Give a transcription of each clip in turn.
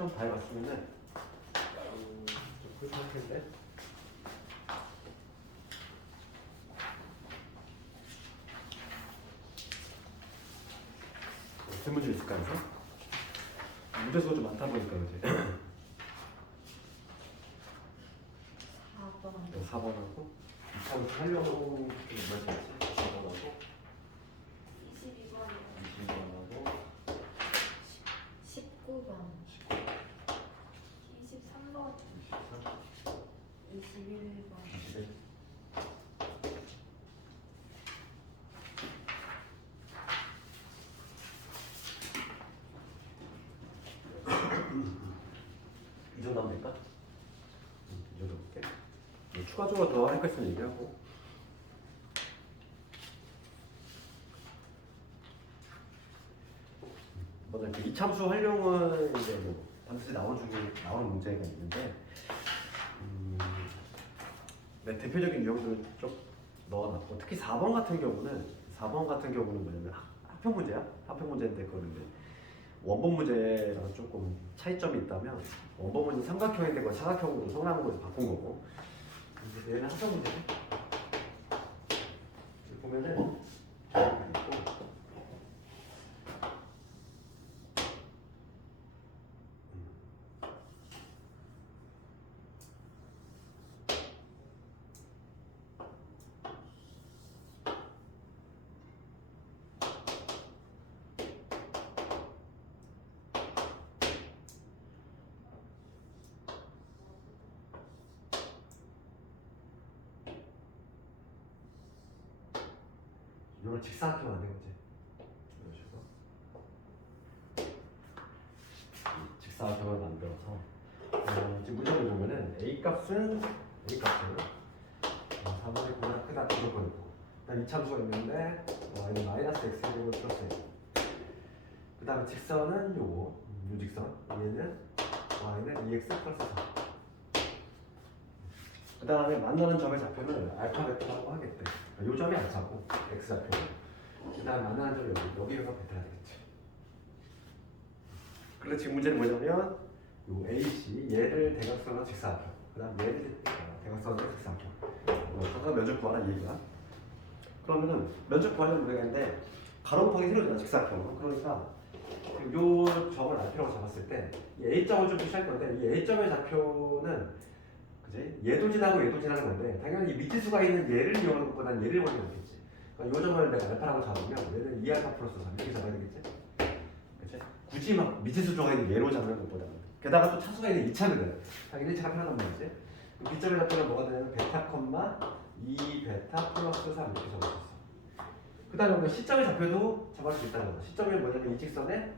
설정 다 해봤으면은 좀 불편할 텐데. 무슨 문제 있을까 해서? 문제 수가 좀 많다 보니까 이제 4번하고 2차원 활용하고 몇 번이지? 4번하고 22번하고 19번 23번 21번 21. 이 정도 하면 될까? 이 정도 볼게. 뭐 추가적으로 더 할 거 있으면 얘기하고. 이번에 그 이참수 활용은 이제 뭐 반드시 나오는 문제가 있는데, 네, 대표적인 유형들을 좀 넣어놨고, 특히 4번 같은 경우는 뭐냐면 합평 문제야. 합평 문제인데 그거는 이제 원본 문제랑 조금 차이점이 있다면, 원본 문제 삼각형인데 그걸 사각형으로 성남은 거에서 바꾼 거고, 이제 얘는 합평 문제네. 여기 보면은 이렇게 있고, 이런 직사각형 안 되겠지? 이런 식으로 직사각형을 만들어서 지금 문제를 보면은 A 값은 4번의 보다 크다 무조건 있고, 그다음 이참수가 있는데 y는 마이너스 x제곱 플러스 x. 그다음에 직선은 요 직선 얘는 y는 2x 플러스 4. 그 다음에 만나는 점의 좌표는 알파 베타라고 하겠대. 요 점이 알파고 x 좌표. 그 다음에 만나는 점이 여기가 베타가 되겠지. 그래서 지금 문제는 뭐냐면 요 AC 얘를 대각선으로 직사각형. 그 다음 얘를 대각선으로 직사각형. 각각 면적 구하라 얘기가. 그러면은 면적 구하려면 우리가 있는데 가로 곱하기 세로잖아 직사각형으로. 그러니까 요 점을 알파라고 잡았을 때 이 A점을 좀 표시할 건데 이 A점의 좌표는 그지? 얘도 지나고 얘도 지나는 건데 당연히 미지수가 있는 얘를 이용하는 것보다는 얘를 버리면 좋겠지. 그러니까 요 점을 내가 알파라고 잡으면 얘는 2알파 플러스 3 이렇게 잡아야 되겠지? 그치? 굳이 막 미지수 들어가 있는 얘로 잡는 것보다는. 게다가 또 차수가 있는 2차거든. 당연히 1차가 편하단 말이지. B점의 좌표는 뭐가 되냐면 베타 콤마 2베타 플러스 3 이렇게 적을 수 있어. 그 다음에 C점의 좌표도 잡을 수 있다는 거다. C점이 뭐냐면 이 직선에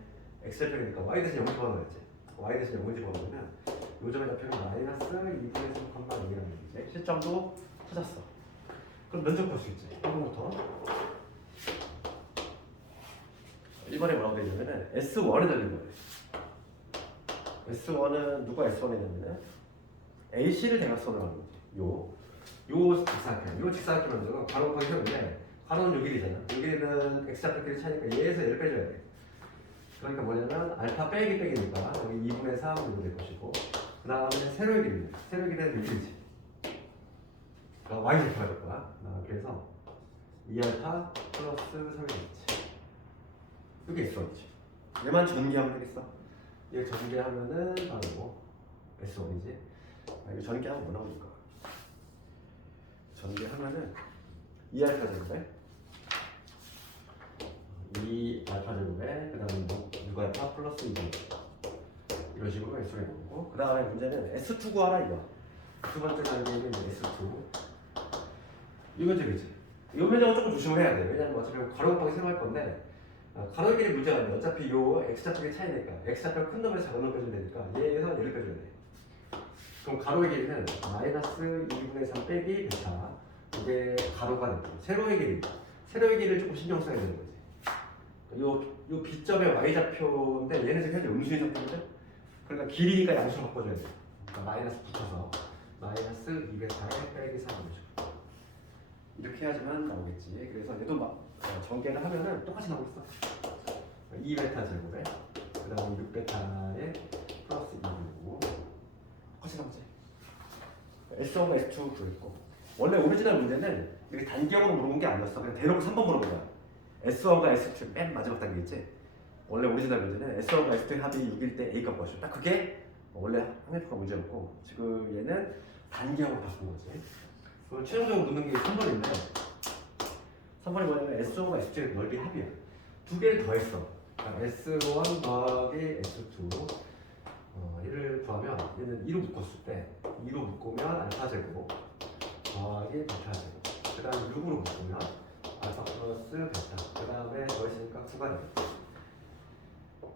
X좌표니까 Y 대신 0을 집어넣어야지. Y 대신 0을 집어넣으면 요 점의 좌표는 마이너스 2분의 3,2라는 얘기지. 실점도 찾았어. 그럼 면적 볼 수 있지. 1번부터 1번에 뭐라고 되냐면은 S1에 달린 거예요. S1은 누가 S1이냐면은 AC를 대각선으로 하는 거지. 요 직사각형 면적은 가로 곱하기 세로인데 가로는 요 길이잖아. 요 길이는 X좌표 길이 차니까 얘에서 얘를 빼줘야 돼. 그러니까 뭐냐면 알파 빼기 빼기니까 여기 2분의 3 정도 될 것이고, 그 다음에 세로의 길이입니다. 세로의 길이는 6이지. 그러니까 y좌표가 될 거야. 그래서 2알파 플러스 3이 되겠지. 이게 S1이지. 얘만 전개하면 되겠어. 얘 전개하면은 바로 뭐 S1이지. 이거 전개하면 뭐 나오니까. 전개하면은 2알파 제곱에 2알파 제곱에 그 다음에 6알파 플러스 2 이런 식으로 S를 해보고, 그 다음에 문제는 S2 구하라 이거. 두 번째 단계는 이제 S2. 이 면적이지. 이 면적은 조금 조심을 해야 돼. 왜냐면 어차피 가로 곱하기 세로 할 건데 가로의 길이 문제가 아니야. 어차피 요 X좌표의 차이니까 X좌표 큰 놈에서 작은 놈 빼주면 되니까 얘에서 얘를 빼줘야 돼. 그럼 가로의 길이는 마이너스 2분의 3 빼기 베타. 이게 가로가 되고, 세로의 길이를 조금 신경 써야 되는 거지. 요 B점의 Y좌표인데 얘는 지금 현재 음수인 상태인데, 그러니까 길이니까 양수로 바꿔줘야 돼. 그러니까 마이너스 붙여서 마이너스 2베타에 빼기 3이죠. 이렇게 해야지만 나오겠지. 그래서 얘도 막 전개를 하면은 똑같이 나오고 있어. 2베타 제곱에 그 다음 6베타에 플러스 2고 똑같이 나오지. S1과 S2 구했고 원래 오리지널 문제는 이렇게 단기형으로 물어본 게 아니었어. 그냥 대놓고 3번 물어본 거야. S1과 S2 맨 마지막 단계겠지. 원래 오리지널 문제는 S1과 S2의 합이 6일 때 A값 구하죠. 딱 그게 원래 항해표가 문제였고 지금 얘는 단기형으로 바꾼 거지. 그럼 최종적으로 묻는 게 3번인데 3번이 뭐냐면 S1과 S2의 넓이 합이야. 두 개를 더했어. 그러니까 S1 더하기 S2 얘를 구하면 얘는 2로 묶었을 때 2로 묶으면 알파 제곱 더하기 베타 제곱 그 다음에 6으로 묶으면 알파 플러스 베타 그 다음에 더했으니까 9가 되겠지.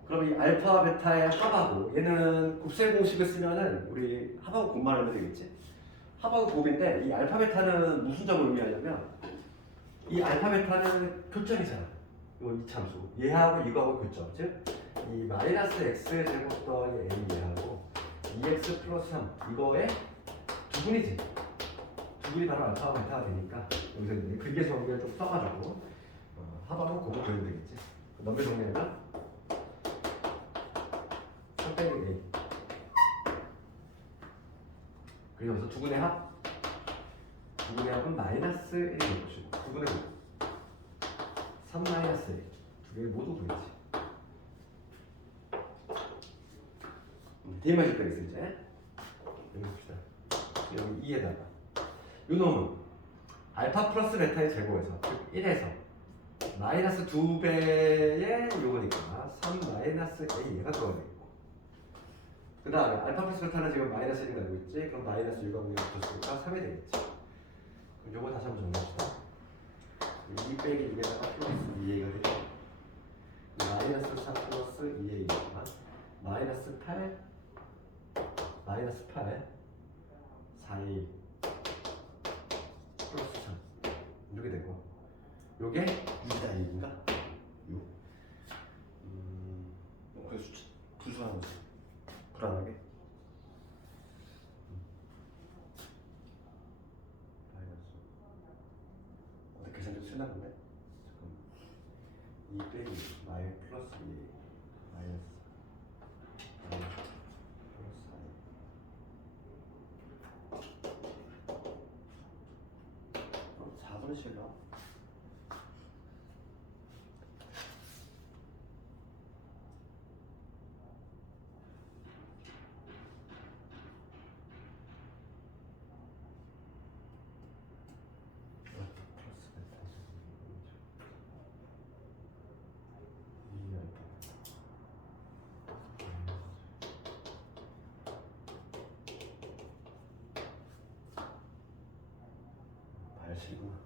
그럼 이 알파 베타의 합하고 얘는 곱셈 공식을 쓰면은 우리 합하고 곱만 하면 되겠지. 합하고 곱인데 이 알파 베타는 무슨 점을 의미하냐면 이 알파 베타는 교점이잖아. 이 이참수 얘하고 이거하고 교점 즉 이 마이너스 x 제곱 더하기 a 얘하고 2x 플러스 3 이거의 두분이지. 두분이 바로 알파 베타가 되니까 여기서 이제 근계수 관계를 좀 써가지고 합하고 곱을 그리면 되겠지. 넘겨 정리하면 3 빼기 a 그리고 여기서 두분의 합 두분의 합은 마이너스 1이 될 것이고 두분의 3 마이너스 1 두 개 모두 구했지. 대입하실 거 있어 이제. 여기 봅시다. 여기 2에다가 이 놈은 알파 플러스 베타의 제곱에서 즉 1에서 마이너스 2배의 요거니까 3 마이너스 a 얘가 들어가야 되겠고 그 다음에 알파 플러스 베타는 지금 마이너스 1이 가지고 있지. 그럼 마이너스 1과 0이 붙었으니까 3이 되겠지. 그럼 요거 다시 한번 정리합시다. 2 빼기 6에다가 플러스 2a가 되죠. 마이너스 4 플러스 2a니까 마이너스 8 4a 플러스 3 이렇게 되고 요게 6이다 2인가? 6 그래서 부수하는 거지 불안하게 마이너스 어떻게 계산도 쓰나 본데? 잠깐만 2 빼기 마이 플러스 2 마이너스 플러스 4 4분의 7로 발식이구나.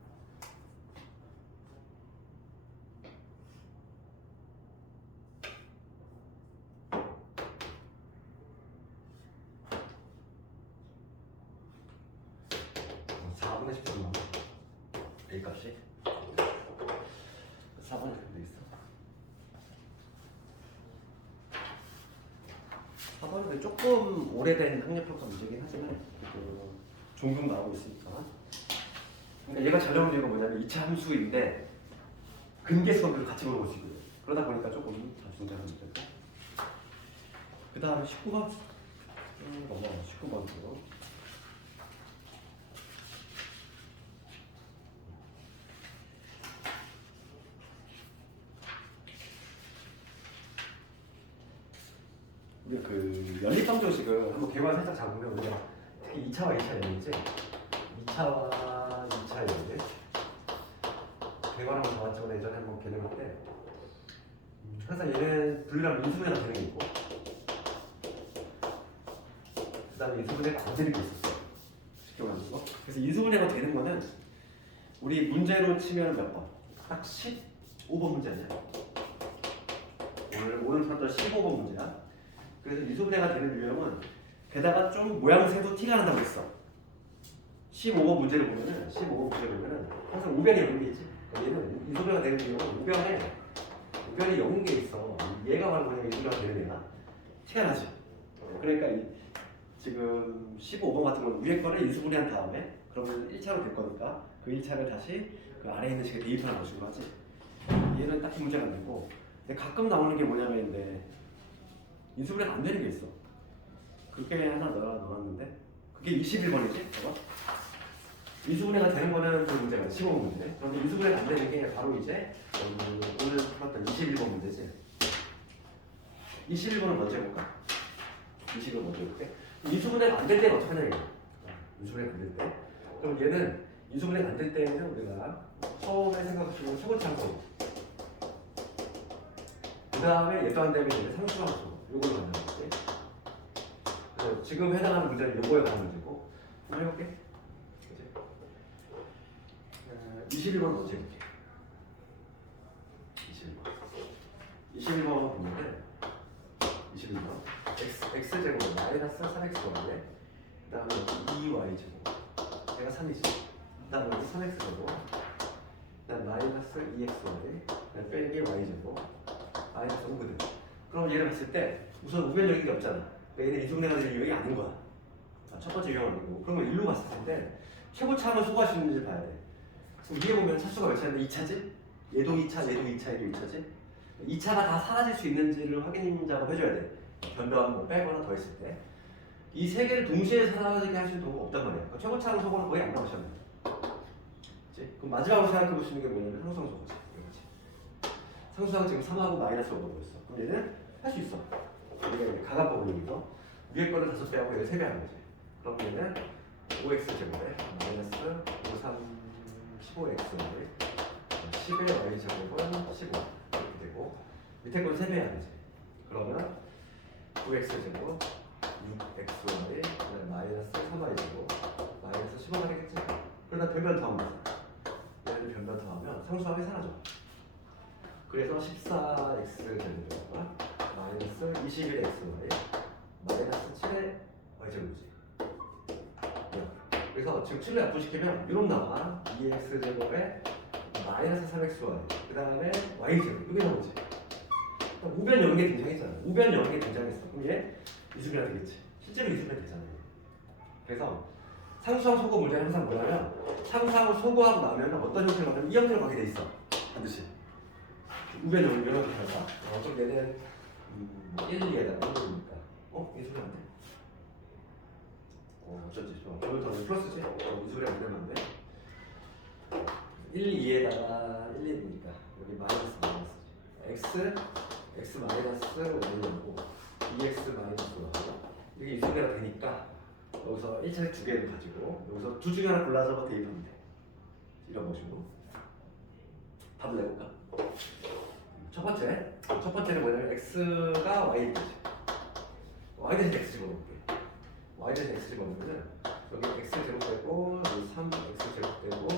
분의 10점 나와. A 값이 4번에 이렇게 돼 있어. 4번은 조금 오래된 학력평가 문제긴 하지만 종종 나오고 있으니까. 그러니까 얘가 잘 나오는 이유가 뭐냐면 2차 함수인데 근계수관계를 같이 물어볼 수 있거든요. 그러다 보니까 조금 자주 등장하는 문제고. 그 다음에 19번 넘어가. 19번으로. 우리 그 연립방정식을 한번 개괄 살짝 잡으면 우리가 특히 2차와 2차 연립이지 2차와 2차 연립 개괄 한번 잡았죠. 예전에 한번 개념할 때 항상 얘는 분리랑 인수분해가 되는 게 있고 그 다음에 인수분해가 안 되는 게 있었어. 쉽게 말해서. 그래서 인수분해가 되는 거는 우리 문제로 치면 몇 번? 딱 15번 문제 아니야? 오늘 풀었던 15번 문제야. 그래서 인수분해가 되는 유형은 게다가 좀 모양새도 티가 난다고 했어. 15번 문제를 보면은 항상 우변이 0인 게 있지. 얘는 인수분해가 되는 유형은 우변이 0인 게 있어. 얘가 바로 그냥 인수분해가 되는 애가 티가 나지. 그러니까 지금 15번 같은 건 위에 거를 인수분해한 다음에 그러면 1차로 될 거니까 그 1차를 다시 그 아래에 있는 식에 대입하는 것으로 하지. 얘는 딱히 문제가 안 되고 근데 가끔 나오는 게 뭐냐면 인수분해가 안 되는 게 있어. 그게 하나 넣었는데 그게 21번이지? 봐봐. 이수분해가 되는 거는 그 문제가 15번 문제. 그런데 이수분해가 안 되는 게 바로 이제 오늘 풀었던 21번 문제지. 21번을 먼저 해볼까? 21번 먼저 해볼게. 이수분해가 안 될 때는 어떻게 하냐 이거. 이수분해가 안 될 때. 그럼 얘는 이수분해가 안 될 때는 우리가 처음에 생각하시고 최고차항 그 다음에 얘도 안 되면 이제 상수함수 요걸 만나는 거지. 그래서 지금 해당하는 문제는 요거에 관한 문제고 한번 해볼게. 그치? 21번 먼저 해볼게. 21번 보면은 21번 x제곱 마이너스 3xy에 그 다음에 2y제곱 얘가 3이지. 그 다음에 3x제곱 그 다음 마이너스 2xy 그 다음 빼기 y제곱 마이너스 5거든. 그럼 얘를 봤을 때 우선 우변적인 게 없잖아. 그러니까 얘는 이수분해가 되는 유형이 아닌 거야. 첫 번째 유형은 아니고. 그러면 일로 봤을 텐데 최고차항을 소구할 수 있는지 봐야 돼. 그럼 위에 보면 차수가 몇 차인데 2차지? 얘도 2차, 얘도 2차, 얘도 2차지? 2차가 다 사라질 수 있는지를 확인 작업해줘야 돼. 변변 뭐 빼거나 더 했을 때. 이 세 개를 동시에 사라지게 할 수 있는 도구가 없단 말이야. 그러니까 최고차항 소구는 거의 안 나오셨네. 그럼 마지막으로 생각해 보시는 게 뭐냐면 상수항 소구지. 상수항 지금 3하고 마이너스 5가 보였어. 그럼 얘는 할 수 있어. 이게 가감법을 여기서 위에 거를 5배하고 얘를 3배 하는 거지. 그럼 얘는 5x제곱에 마이너스 5, 3, 15x를 10의 y제곱은 15 이렇게 되고 밑에 건 3배 해야 되지. 그러면 9x제곱 6xy 마이너스 3y제곱 마이너스 15가 되겠지. 그러다 변변 더하면 얘를 변변 더하면 상수함이 사라져. 그래서 14x제곱과 마이너스 21xy 마이너스 7의 y제곱이지. 그래서 지금 7을 약분시키면 이렇게 나와. 2x제곱에 마이너스 3xy 그 다음에 y제곱 이게 나오지. 우변 연계 등장했잖아. 우변 연계 등장했어. 그럼 얘 이수분해가 되겠지. 실제로 이수분해 되잖아요. 그래서 상수항 소구 문제는 항상 뭐냐면 상수항을 소구하고 나면 어떤 형태로 가면 이 형태로 가게 돼 있어. 반드시. 우변 연계 할까? 좀 얘는 1, 2에다가 1이니까 이수분해 안 돼? 어쩐지 좋아. 저부터는 플러스지? 이수분해 안 되면 안 돼? 1, 2에다가 1, 2니까 여기 마이너스 x 마이너스 5고 2x 마이너스 5 이게 이수분해가 되니까 여기서 1차례 두 개를 가지고 여기서 둘 중에 하나 골라서 대입하면 돼. 이런 식으로 답을 내볼까? 첫 번째는 뭐냐면 x가 y 대신 y 대신 x 집어넣을게. y 대신 x 집어넣으면 여기 x 제곱되고 3x 제곱되고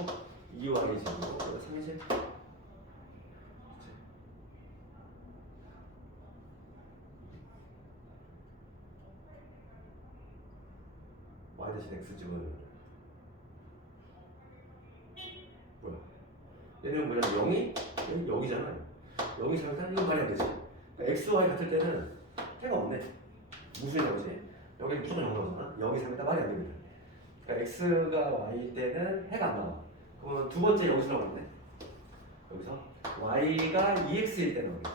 2y 제곱 3이지? y 대신 x 집어넣으면 뭐야? 얘는 뭐냐? 0이? 얘는 0이잖아. 0이 잘못하면 이건 말이 안 되지. 그러니까 x, y 같을 때는 해가 없네. 무슨 나오지? 여기 무조건 0 나오잖아. 0이 상이다 말이 안 됩니다. 그러니까 x가 y 때는 해가 안 나와. 그러면 두 번째 여기서 나오는데 여기서 y가 2x일 때 나오겠네.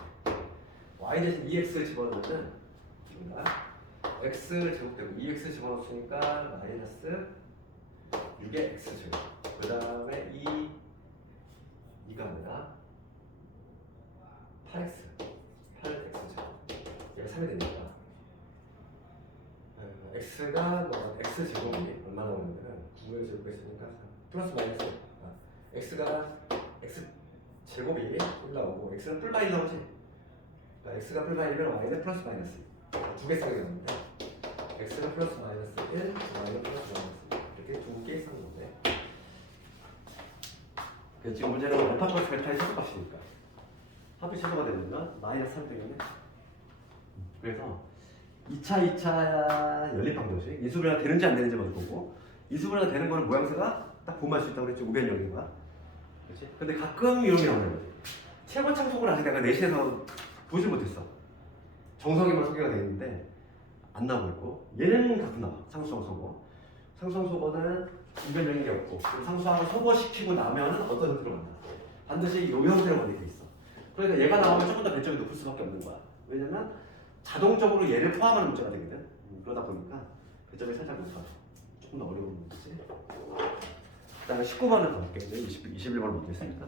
y 대신 2x 집어넣으면 뭔가 x 제곱되고 2x 집어넣었으니까 마이너스 6의 x 제곱. 그 다음에 2가 아니라 8x 8x 제곱. 얘가 3이 되니까 x가 x 제곱이 얼마나 오냐면 9의 제곱이 있으니까 플러스 마이너스 x가 x 제곱이 1 나오고 x는 뿔마 1 나오지. 그러니까 x가 뿔마 1이면 y는 플러스 마이너스 두 개 쓰게 되는데 x는 플러스 마이너스 1, y는 플러스 마이너스 이렇게 두 개 쓰는 건데 지금 문제는 알파 플러스 베타의 최소값이니까 합이 최소가 되면 마이너스 3 되겠네. 그래서 2차 연립방정식 이수분해가 되는지 안 되는지 먼저 보고 이수분해가 되는 거는 모양새가 딱 보면 알 수 있다고 그랬지. 우변 연립과 그렇지? 근데 가끔 이런 게 나오는 거지. 최고차항 소구를 아직 내가 내신에서 보질 못했어. 정성이만 소개가 되어 있는데 안 나오고 있고 얘는 가끔 나와. 상수항 소거. 상수항 소거는 우변적인 게 없고 상수항을 소거시키고 나면은 어떤 형태로 간다. 반드시 이 형태로 가게 돼 있어. 그러니까 얘가 나오면 조금 더 배점이 높을 수밖에 없는 거야. 왜냐면 자동적으로 얘를 포함하는 문제가 되거든. 그러다 보니까 배점이 살짝 높아. 조금 더 어려운 문제지. 그다음에 19번을 가볼게요. 이제 21번을 못 했으니까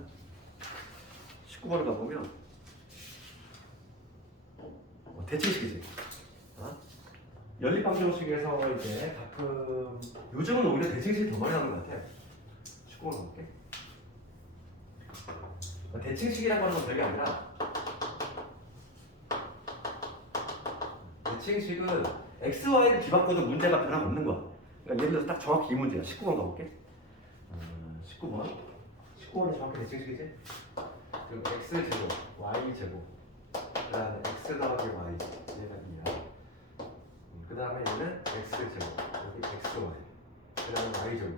19번을 가보면 대칭식이지. 연립방정식에서 이제 가끔 요즘은 오히려 대칭식이 더 많이 나오는 것 같아. 19번 가볼게. 대칭식이라고 하는 건 별게 아니라 대칭식은 x, y를 뒤바꿔도 문제가 변함없는 거야. 그러니까 예를 들어서 딱 정확히 이 문제야. 19번 가볼게. 19번이 정확히 대칭식이지? 그리고 x제곱, y제곱 그 다음에 x 더하기 y 얘가 2야. 그 다음에 얘는 x제곱, 여기 xy 그 다음에 y제곱.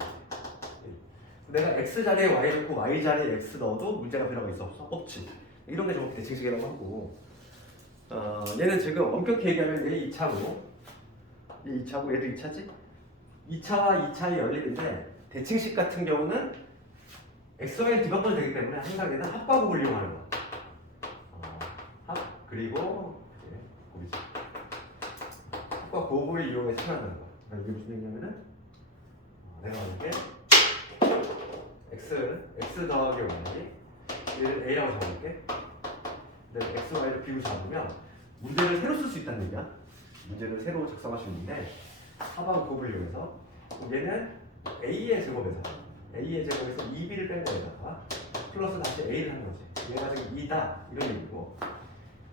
내가 x 자리에 y 넣고 y 자리에 x 넣어도 문제가 변화가 있어 없어? 없지. 이런 게 정확히 대칭식이라고 하고 얘는 지금 엄격히 얘기하면 얘 2차고 얘 2차고 얘도 2차지? 2차와 2차의 연립인데 대칭식 같은 경우는 xy를 뒤바꿔도 되기 때문에 항상 얘는 합과곱을 이용하는 거야. 합 그리고 곱이지. 합과곱을 이용해서 표현하는 거야. 그러니까 이게 무슨 얘기냐면은 내가 만약에 x 더하기 y 얘를 a라고 잡아볼게. 내가 x, y를 b로 잡으면 문제를 새로 쓸 수 있다는 얘기야. 문제를 새로 작성할 수 있는데 합하고 곱을 이용해서 얘는 a의 제곱에서 2b를 뺀 거에다가 플러스 다시 a를 한 거지. 얘가 지금 2다 이런 얘기고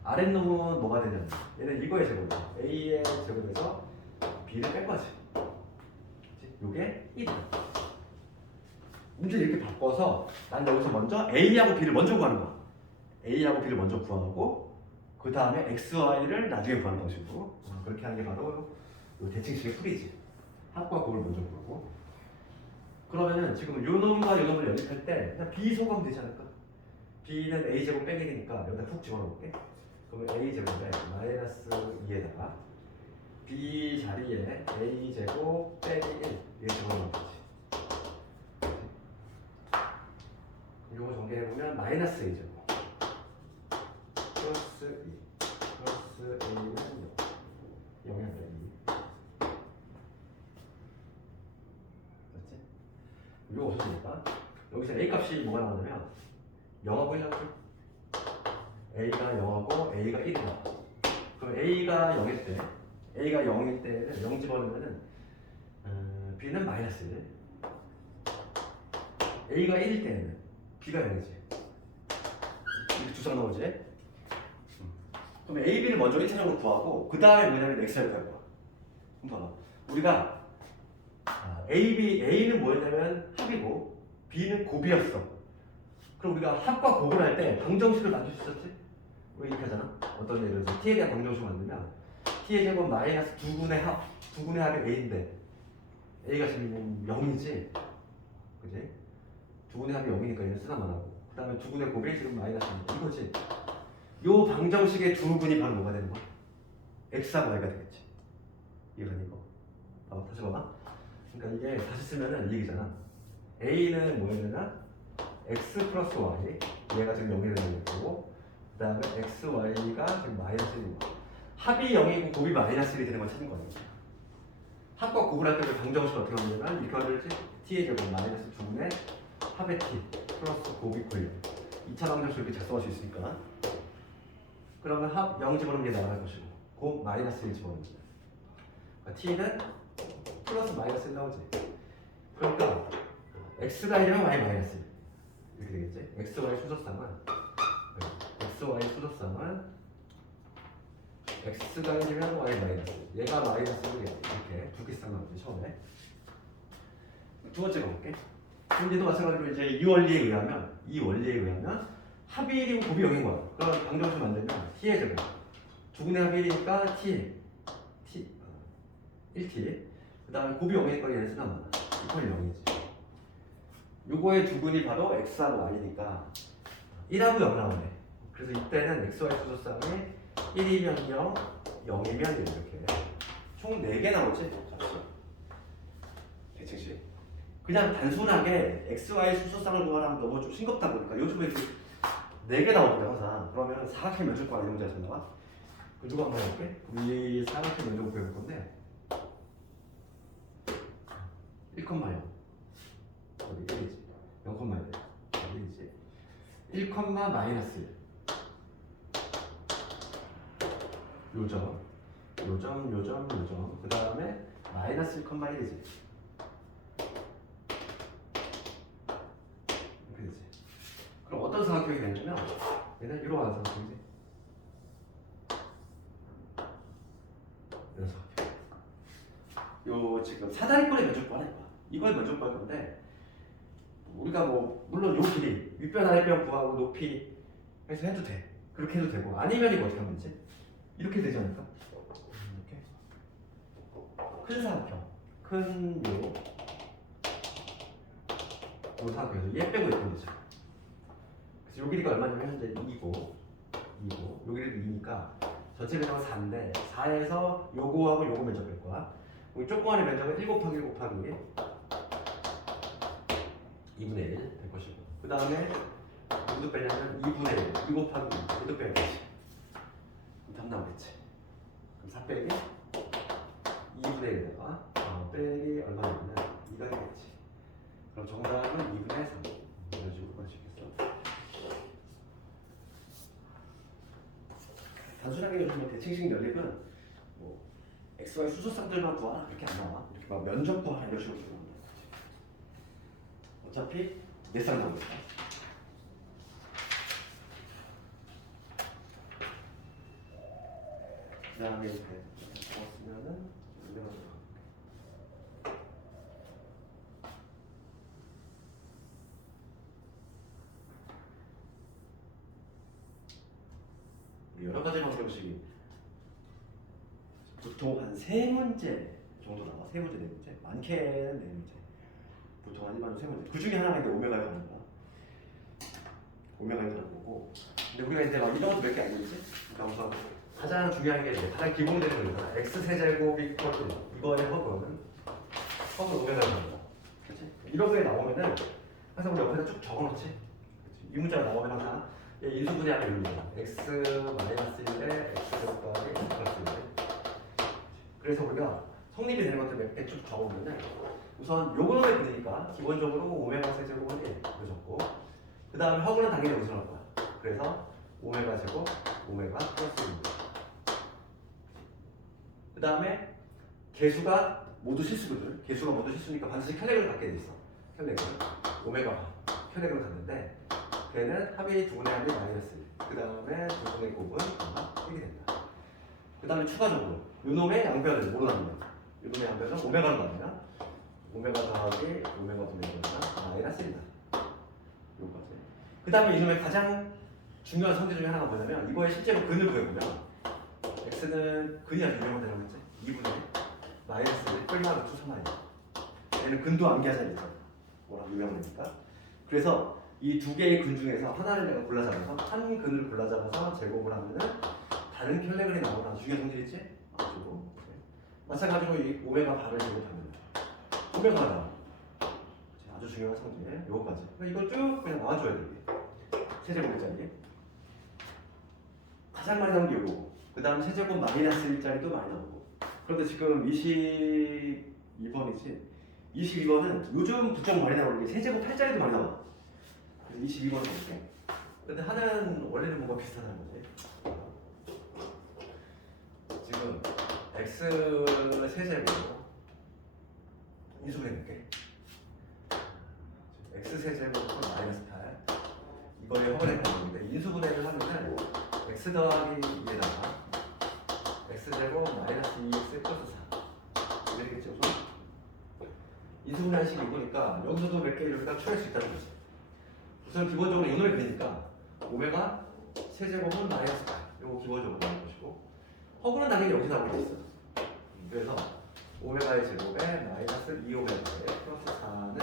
아랫놈은 뭐가 되냐면 얘는 이거의 제곱이야. a의 제곱에서 b를 뺀 거지. 요게 1이야. 문제를 이렇게 바꿔서 난 여기서 먼저 a하고 b를 먼저 구하는 거야. a하고 b를 먼저 구하고 그 다음에 x, y를 나중에 구하는 방식으로 그렇게 하는 게 바로 이 대칭식의 풀이지. 합과 곱을 먼저 구하고 그러면은 지금 요 놈과 요 놈을 연립할 때 그냥 b 소가면 되지 않을까? b는 a제곱 빼기 1이니까 여기다 푹 집어넣을게. 그러면 a제곱에 마이너스 2에다가 b 자리에 a제곱 빼기 1 이렇게 집어넣으면 되지. 이거 정리해보면 마이너스 a제곱 플러스 2 플러스 a는 0이 아니라 2. 맞지? 이거 없어지니까 여기서 a 값이 뭐가 나오냐면 0하고 1 나오죠? a가 0하고 a가 1이 나와. 그럼 a가 0일 때는 0 집어넣으면은 b는 마이너스 1. a가 1일 때는 b가 0이지. 이렇게 두 쌍 나오지? 그럼 a, b를 먼저 1차적으로 구하고 그 다음에 뭐냐면 x를 구할 거야. 그럼 봐봐. 우리가 a는 뭐였냐면 합이고 b는 곱이었어. 그럼 우리가 합과 곱을 할 때 방정식을 만들 수 있었지? 왜 이렇게 하잖아? 어떤 예를 들어서 t에 대한 방정식을 만들면 t의 제곱 마이너스 2분의 합이 a인데 a가 지금 0이지? 그지? 2분의 합이 0이니까 얘는 쓰나만 하고 그 다음에 2분의 곱이 지금 마이너스 2 이거지? 요 방정식의 두 분이 바로 뭐가 되는 거야? x하고 y가 되겠지. 이거 아니고. 다시 봐봐. 그러니까 이게 다시 쓰면은 이 얘기잖아. a는 뭐였느냐? x 플러스 y. 얘가 지금 0이 되는 거고, 그 다음에 x, y가 지금 마이너스 1인 거야. 합이 0이고 곱이 마이너스 1이 되는 걸 찾는 거야. 합과 곱을 할 때 방정식을 어떻게 하냐면 이렇게 하든지 t의 제곱 마이너스 2분의 합의 t 플러스 곱이 꼴 2차 방정식 이렇게 작성할 수 있으니까. 그러면 합 0 집어넣는 게 나갈 것이고 곱 마이너스 1 집어넣는 거야. 그러니까 t는 플러스 마이너스 1 나오지. 그러니까 x가 1이면 y 마이너스 1 이렇게 되겠지. xy 수소쌍은 x가 1이면 y 마이너스 1 얘가 마이너스 1이야. 이렇게 두 개씩 나오지 처음에. 두 번째 가볼게. 근데도 마찬가지로 이제 이 원리에 의하면 합이 1이고 곱이 0인 거야. 그럼 방정식 만들면 t의 제곱 2분의 합이 1이니까 t 1t 그 다음에 곱이 0이니까 얘를 쓰나 마나 이퀄 0이지. 요거의 두 분이 바로 x하고 y니까 1하고 0 나오네. 그래서 이때는 xy 수소쌍이 1이면 0, 0이면 1 이렇게 총 4개 나오지? 대칭식. 그냥 단순하게 xy 수소쌍을 구하라면 너무 좀 싱겁다 보니까 요즘에 이렇게 4개 나오거든 항상. 그러면 사각형 면적과 이런 문제가 잘 나와. 그 누가 한번 해볼게. 우리 사각형 면적을 배울 건데 1,0 여기 1이지 0,1 여기 1이지 1, 마이너스 1 요점 그 다음에 마이너스 1,1이지 이렇게 되지. 그럼 어떤 삼각형이 되냐면 얘는 이러한 삼각형이지. 이런 삼각형. 요 지금 사다리꼴의 면적 구하라 이걸 면적 구할 건데 우리가 뭐 물론 요 길이 윗변 아랫변 구하고 높이 해서 해도 돼. 그렇게 해도 되고 아니면 이거 어떻게 하면 되지? 이렇게 되지 않을까? 이렇게 큰 삼각형 큰 요 삼각형에서 얘 빼고 있는 거죠. 그래서 요 길이가 얼마냐면 현재 2고 요 길이도 2니까 전체 면적은 4인데 4에서 요거하고 요거 면적 뺄 거야. 우리 조그만의 면적은 1 곱하기 1 곱하기 2분의 1 될 것이고 그 다음에 누구 빼냐면 2분의 1 2 곱하기 2 얘도 빼야겠지. 답 나오겠지. 그럼 4 빼기 2분의 1에다가 빼기 얼마냐면 2가 되겠지. 그럼 정답은 2분의 3 이런 식으로 볼 수 있겠어. 단순하게 요즘 뭐 대칭식 연립은 뭐 xy 수소쌍들만 구하라 그렇게 안 나와. 이렇게 막 면적 구하라 이런 식으로 나온다. 어차피 몇 쌍 나오겠다. 그 다음에 이렇게 적었으면은 여러 가지 방정식이 보통 한 3문제 정도 나와. 3문제, 4문제. 많게는 4문제. 보통 한 일반적으로 3문제. 그 중에 하나가 이제 오메가에 가는 거야. 오메가에 가는 거고. 근데 우리가 이제 막 이런 것도 몇 개 알겠지? 그러니까 우선 가장 중요한 게 이제 가장 기본적인 거잖아. x 세제곱이 커트. 이거의 허브는 오메가에 가는 거야. 그렇지? 이런 게 나오면은 항상 우리 옆에다 쭉 적어놓지. 그치? 이 문자가 나오면 항상 인수분해하면 이런 거잖아. x 마이너스 1에 x 곱하기 x 플러스 1. 그래서 우리가 성립이 되는 것들 몇 개 쭉 적어보면은 우선 요거를 그리니까 기본적으로 오메가 세제곱은 1 적고 그 다음에 허브는 당연히 여기서 나올 거야. 그래서 오메가 제곱 오메가 플러스 1. 그 다음에 개수가 모두 실수거든. 개수가 모두 실수니까 반드시 혈액을 갖게 돼 있어. 혈액을 오메가 혈액을 갖는데 걔는 합이 2분의 합이 마이너스 1. 그 다음에 2분의 곱은 1이 된다. 그 다음에 추가적으로 요놈의 양변을 뭐로 나누면 요놈의 양변은 오메가로 나누면 오메가 더하기 오메가 분의 1은 마이너스 1이다. 요거까지. 그 다음에 이놈의 가장 중요한 성질 중에 하나가 뭐냐면 이거의 실제로 근을 구해보면 x는 근이 아주 유명하다고 했지. 2분의 1 마이너스 1 뿔마루 투 3마리. 얘는 근도 암기하자 있잖아. 뭐라고 유명하니까. 그래서 이 두 개의 근 중에서 하나를 내가 골라잡아서 한 근을 골라잡아서 제곱을 하면은 다른 혈레근이 나오는 아주 중요한 성질이 있지? 아주고 마찬가지로 이 오메가 바를 제곱하면 오메가가 나와. 아주 중요한 성질 요거까지. 그러니까 이걸 쭉 그냥 나와줘야 돼. 세제곱짜리 가장 많이 나온 게 요거. 그 다음 세제곱 마이너스 1짜리도 많이 나오고. 그런데 지금 22번이지 22번은 요즘 부쩍 많이 나오는 게 세제곱 8짜리도 많이 나와. 그래서 22번 볼게. 근데 하나는 원래는 뭔가 비슷하다는 거지. 지금 x 세제곱 인수분해볼게. x 세제곱은 마이너스 8 이거에 허분해 가는데 인수분해를 하면은 x 더하기 2에다가 x제곱 마이너스 2x 플러스 4 이렇게겠죠. 인수분해 식이 이거니까 여기서도 몇 개 이렇게 추가할 수 있다는 거지. 우선 기본적으로 이놈을 그리니까 오메가 세제곱은 마이너스 8 이거 기본적으로 나올 것이고 허브는 당연히 여기서 나오게 있어. 그래서 오메가의 제곱에 마이너스 2오메가의 플러스 4는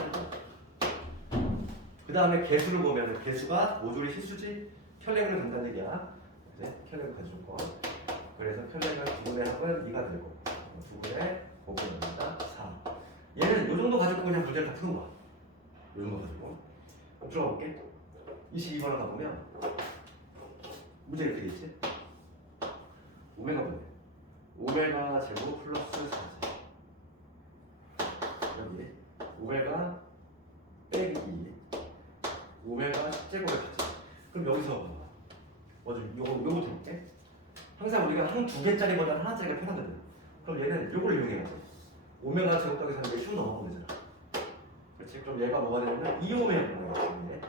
그 다음에 개수를 보면 개수가 모조리 실수지 혈액을 간다는 얘기야. 이제 혈액을 가져올 거. 그래서 혈액을 2분의 합은 2가 되고 2분의 곱은 됩니다. 4. 얘는 요 정도 가지고 그냥 문제를 다 푸는 거야. 요 정도 가지고. 들어가 볼게. 22번을 가보면 문제 이렇게 되겠지? 오메가 분의 오메가 제곱 플러스 4제 여기 오메가 빼기 2 오메가 10제곱에 같이. 그럼 여기서 먼저 요거부터 볼게. 항상 우리가 한 두 개짜리보다 하나짜리가 편하거든. 그럼 얘는 요걸 이용해야지. 오메가 제곱 더하기 4는 쭉 넘어가면 되잖아. 그렇지? 그럼 얘가 뭐가 되냐면 2오메가가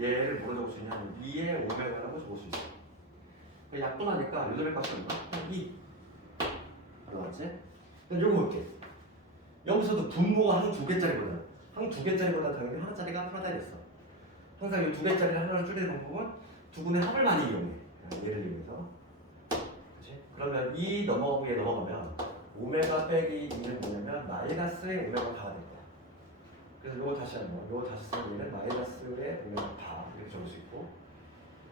얘를 뭐로 적을 수 있냐면 2의 오메가라고 적을 수 있어. 약분하니까 요점의 값이 얼마? 2. 알았지? 그럼 요거 볼게. 여기서도 분모가 한 두 개짜리보다 당연히 하나짜리가 편하다 했어. 항상 이 두 개짜리를 하나로 줄이는 방법은 두 분의 합을 많이 이용해. 얘를 이용해서. 그렇지? 그러면 2 넘어가고 얘 넘어가면 오메가 빼기 2는 뭐냐면 마이너스의 오메가 바가 될 거야. 그래서 요거 다시 하면 요거 다시 쓰면 얘는 마이너스의 오메가 바 이렇게 적을 수 있고,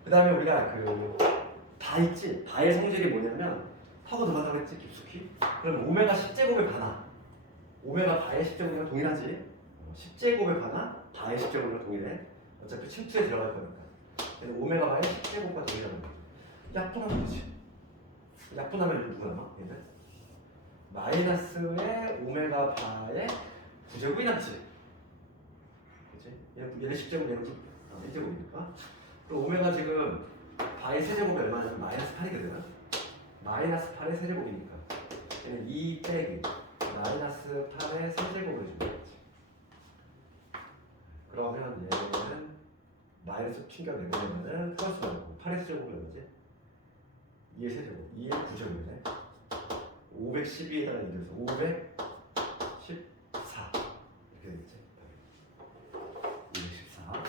그 다음에 우리가 그 바 있지? 바의 성질이 뭐냐면 타고 들어간다고 했지? 깊숙이? 그럼 오메가 10제곱의 바나 오메가 바의 10제곱이랑 동일하지? 10제곱의 바나 바의 10제곱이랑 동일해. 어차피 침투에 들어갈 거니까. 얘는 오메가 바의 10제곱과 동일하는 거야. 약분하면 되지. 약분하면 이거 누구 남아? 얘는 마이너스의 오메가 바의 9제곱이 남지. 그치? 얘는 10제곱, 얘는 1제곱이니까. 그럼 오메가 지금 바의 세제곱이 얼마냐면 마이너스 8이거든. 마이너스 8의 세제곱이니까 얘는 2 빼기 마이너스 8의 세제곱을 주는 거지. 그러면 얘는 마이너스 튕겨내보면은 플러스가 되고 8의 세제곱이 얼마지? 2의 세제곱, 2의 9제곱이네. 512에다가 이래서 514 이렇게 되겠지. 514.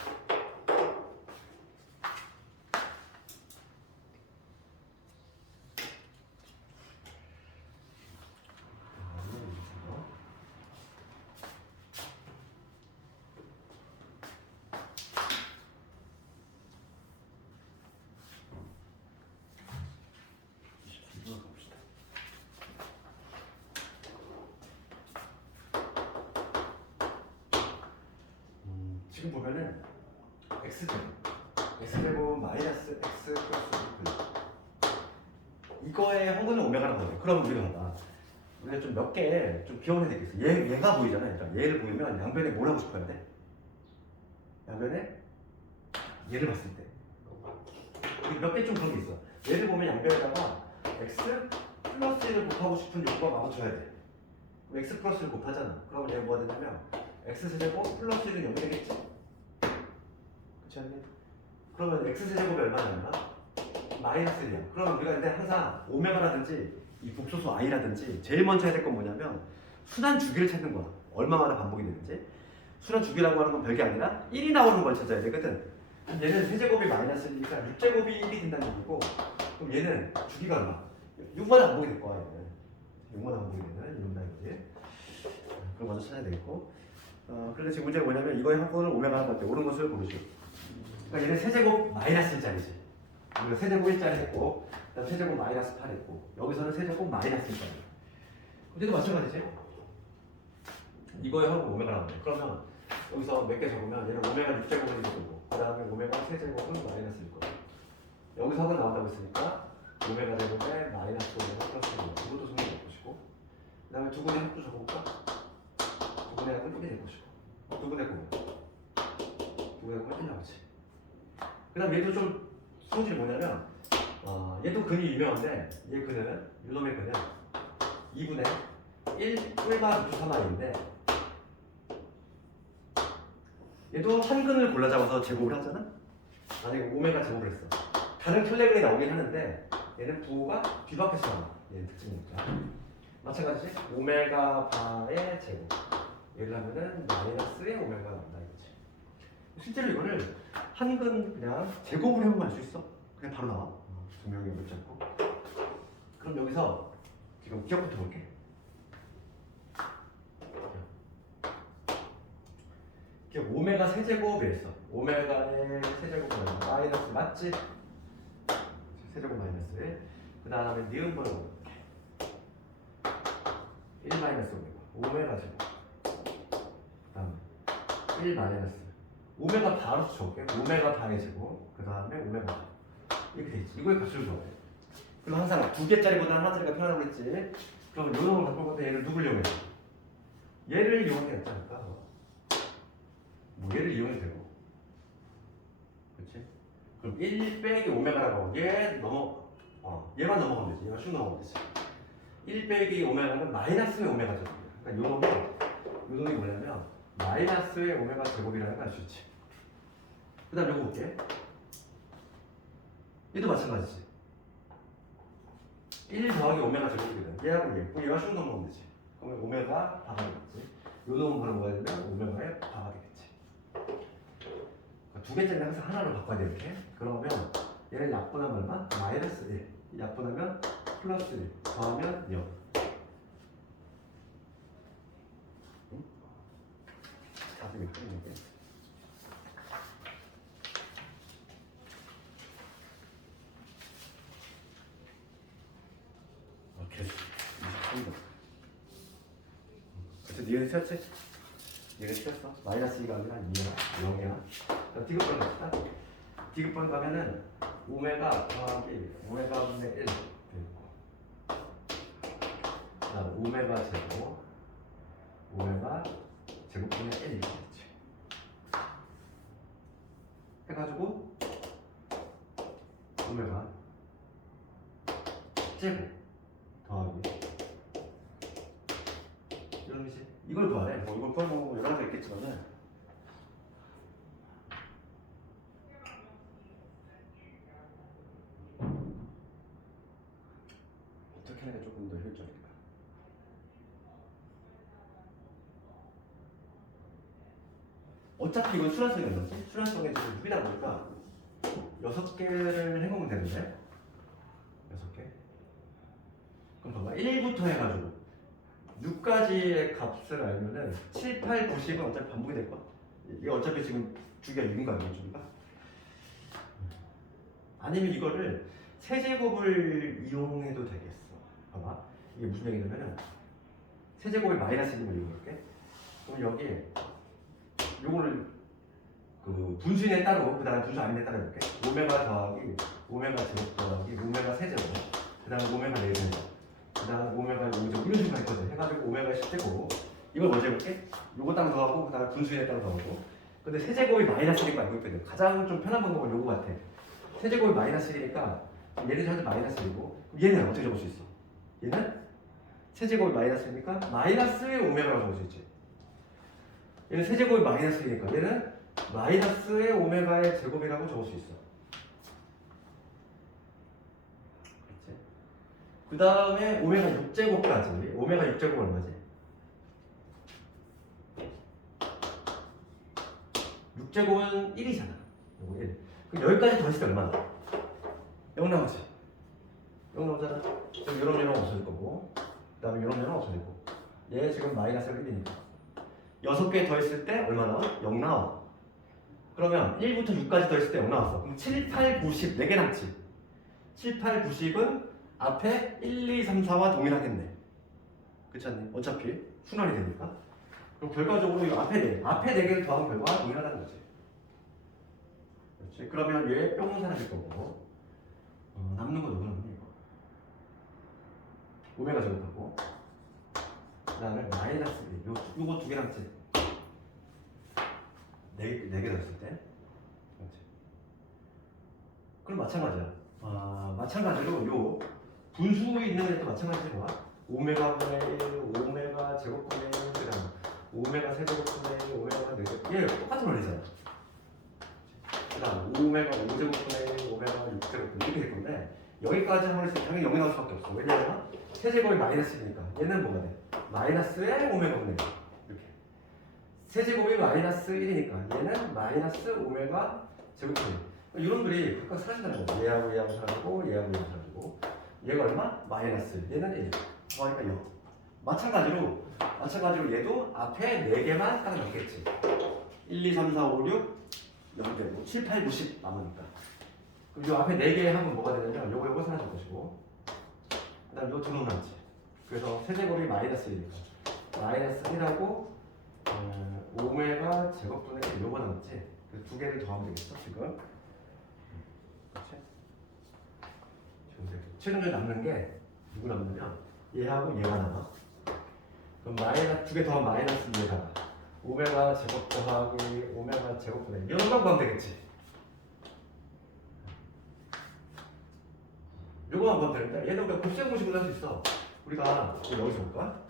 지금 보면은 x제곱 마이너스 x 플러스 6 이거의 허근은 오메가라고 해. 그럼 우리가 좀 몇 개 좀 기억해야 되겠어. 얘가 보이잖아. 일단 얘를 보이면 양변에 뭘 하고 싶어야 돼? 양변에 얘를 봤을 때 몇 개 좀 그런 게 있어. 얘를 보면 양변에다가 x 플러스 1을 곱하고 싶은 욕구가 맞춰야 돼. 그럼 x 플러스 1을 곱하잖아. 그러면 얘가 뭐가 되냐면 x제곱 플러스 1은 0이 되겠지? 그렇지 않니? 그러면 x제곱이 얼마냐면 마이너스 1이야. 그러면 우리가 근데 항상 오메가라든지 이 복소수 i라든지 제일 먼저 해야 될 건 뭐냐면 순환 주기를 찾는 거야. 얼마마다 반복이 되는지. 순환 주기라고 하는 건 별게 아니라 1이 나오는 걸 찾아야 되거든. 얘는 세제곱이 마이너스 1이니까 6제곱이 1이 된다는 얘기고, 그럼 얘는 주기가 얼마? 6마다 반복이 될 거야. 얘는 6마다 반복이 되는 이놈다 이거지. 그걸 먼저 찾아야 되겠고, 그런데 지금 문제가 뭐냐면 이거의 합분을 오메가 할 때 옳은 것을 고르시오. 그러니까 얘는 세제곱 마이너스 1짜리지. 우리가 세제곱 1짜리 했고, 그다음 세제곱 마이너스 8 했고, 여기서는 세제곱 마이너스 1짜리. 근데도 마찬가지지. 이거의 합은 오메가라고 해. 그러면 여기서 몇 개 적으면 얘는 오메가 6제곱을 적고, 그 다음에 오메가 세제곱은 마이너스일 거야. 여기서 합은 나온다고 했으니까 오메가 제곱에 마이너스 오메가 플러스 1. 이것도 성립이 될 것이고, 그 다음에 두 분의 합도 적어볼까? 두 분의 합은 1이 될 것이고, 두 분의 곱. 두 분의 곱은 1 나오지. 그 다음 얘도 좀 성질이 뭐냐면 얘도 근이 유명한데, 얘 근은 이놈의 근은 2분의 1 꿀마 루트 3i인데, 얘도 한 근을 골라 잡아서 제곱을 하잖아? 만약에 오메가 제곱을 했어. 다른 킬레그에 나오긴 하는데 얘는 부호가 뒤바뀌어서 나와. 얘는 특징이니까. 마찬가지지? 오메가 바의 제곱. 얘를 하면은 마이너스의 오메가가 나온다 이거지. 실제로 이거를 한 근 그냥 제곱을 해보면 알 수 있어. 그냥 바로 나와. 두 명이 어렵지 않고. 그럼 여기서 지금 기억부터 볼게. 오메가 세제곱에 있어. 오메가의 세제곱은 마이너스 맞지? 세제곱 마이너스. 그 다음에 니은 번호 볼게. 1 마이너스 오메가 제곱. 그 다음에 1 마이너스 오메가 바로 적을게. 오메가 바의 제곱. 그 다음에 오메가 이렇게 되지. 이거의 값을 줘야 돼. 그럼 항상 두 개짜리보다 하나짜리가 편하다고 그랬지. 그러면 요 놈을 바꿀 건데 얘를 누굴 이용해? 얘를 이용하는 게 낫지 않을까? 뭐 얘를 이용해도 되고. 그렇지? 그럼 1 빼기 오메가라고 얘만 넘어가면 되지. 얘만 쭉 넘어가면 되지. 1 빼기 오메가는 마이너스의 오메가 제곱이야. 그러니까 요놈이 뭐냐면 마이너스의 오메가 제곱이라는 걸 알 수 있지. 그 다음 요거 볼게. 얘도 마찬가지지. 1 더하기 오메가 제곱이거든. 얘하고 얘. 그럼 얘가 쭉 넘어가면 되지. 그러면 오메가 바가 되겠지. 요 놈은 바로 뭐가 되면 오메가의 바가 되겠지. 그러니까 두 개짜리 항상 하나로 바꿔야 돼 이렇게. 그러면 얘를 약분하면 얼마? 마이너스 1. 약분하면 플러스 1. 더하면 0. 응? 답이 몇 개인데? 그래서 니은 틀렸지? 니은 틀렸어. 마이너스 2가 아니라 2야. 0이야. 디귿번 갑시다. 디귿번 가면은 오메가 더하기 오메가 분의 1 되고, 그다음 오메가 제곱 오메가 제곱분의 1 이렇게 되지. 해가지고 오메가 제곱 더하기 이러면서 이걸 구하래. 뭐 이걸 구하면 여러 가지 있겠지만은 어떻게 하는 게 조금 더 효율적일까? 어차피 이건 수란성이 얼마지? 수란성에 지금 6이다 보니까 6개를 해보면 되는데 6개? 그럼 봐봐 1부터 해가지고 6까지의 값을 알면은 7, 8, 9, 10은 어차피 반복이 될 거야. 이게 어차피 지금 주기가 6인가 아니야, 주기가? 아니면 이거를 세제곱을 이용해도 되겠어. 봐봐. 이게 무슨 얘기냐면은 세제곱이 마이너스 1을 이용할게. 그럼 여기에 요거를 그 분수인에 따로, 그 다음에 분수 아닌데 따로 이렇게 오메가 더하기 오메가 제곱 더하기 오메가 세제곱, 그 다음에 오메가 4제곱, 그 다음 오메가 5제곱 이런 식으로 했거든. 해가지고 오메가 10제곱 이걸 먼저 해볼게. 요거 따로 더하고 그 다음에 분수인에 따로 더하고. 근데 세제곱이 마이너스 1인 거 알고 있거든. 가장 좀 편한 방법은 요거 같아. 세제곱이 마이너스 1이니까 얘는 현재 마이너스 1이고 얘는 어떻게 적을 수 있어? 얘는 세제곱이 마이너스 1이니까 마이너스의 오메가라고 적을 수 있지. 얘는 세제곱이 마이너스 1이니까 얘는 마이너스의 오메가의 제곱이라고 적을 수 있어. 그렇지? 그 다음에 오메가 6제곱까지. 오메가 6제곱 얼마지? 6제곱은 1이잖아. 요거 1. 그럼 여기까지 더했을 때 얼마나? 0 나오지? 0 나오잖아. 그럼 이런 면은 없어질 거고, 그 다음에 이런 면은 없어질 거고. 얘 지금 마이너스 1이니까 6개 더했을 때 얼마 나와? 0 나와. 그러면 1부터 6까지 더했을 때 0 나왔어. 그럼 7, 8, 9, 10 4개 남지. 7, 8, 9, 10은 앞에 1, 2, 3, 4와 동일하겠네. 그렇지 않니? 어차피 순환이 되니까. 그럼 결과적으로 이 앞에 4개를 더한 결과가 동일하다는 거지. 그렇지? 그러면 얘 뿅 사라질 거고, 남는 건 누구는 이거. 오메가 제곱하고, 그 다음에 마이너스 1. 요거 2개 남지. 4개 더했을 때. 그렇지? 그럼 마찬가지야. 마찬가지로 요 분수에 있는 애도 마찬가지로 오메가 분의 1, 오메가 제곱분의 1, 그다음 오메가 세제곱분의 1, 오메가 4제곱. 얘 똑같은 원리잖아. 그다음 오메가 5제곱분의 1, 오메가 6제곱분의 이렇게 될 건데 여기까지 하면 당연히 0이 나올 수밖에 없어. 왜냐면 세제곱이 마이너스니까 얘는 뭐가 돼? 마이너스의 오메가 분의 1 이렇게. 세제곱이 마이너스 1이니까 얘는 마이너스 오메가 제곱분의 1. 이런들이 각각 사라진다는 거죠. 얘하고 얘하고 사라지고 얘하고 얘하고 사라지고. 얘가 얼마? 마이너스. 얘는 1. 더하니까 0. 마찬가지로 얘도 앞에 4개만 딱 넣겠지. 1, 2, 3, 4, 5, 6 0개고 7, 8, 9, 10 남으니까. 그럼 요 앞에 4개 하면 뭐가 되냐면 요거 사라질 것이고, 그 다음 요 두 놈 남지. 그래서 세제곱이 마이너스 1이니까 마이너스 1하고 오메가 제곱분의 1 요거 남지. 그래서 2개를 더하면 되겠어 지금. 그렇지? 최종적으로 남는 게 누구 남느냐? 얘하고 얘가 남아. 그럼 마이너스 2개 더하면 마이너스 2에다가 오메가 제곱 더하기 오메가 제곱분의 이런 건 되겠지. 요거만 보면 되는데 얘는 그냥 곱셈 공식으로 할 수 있어. 우리가 여기서 볼까?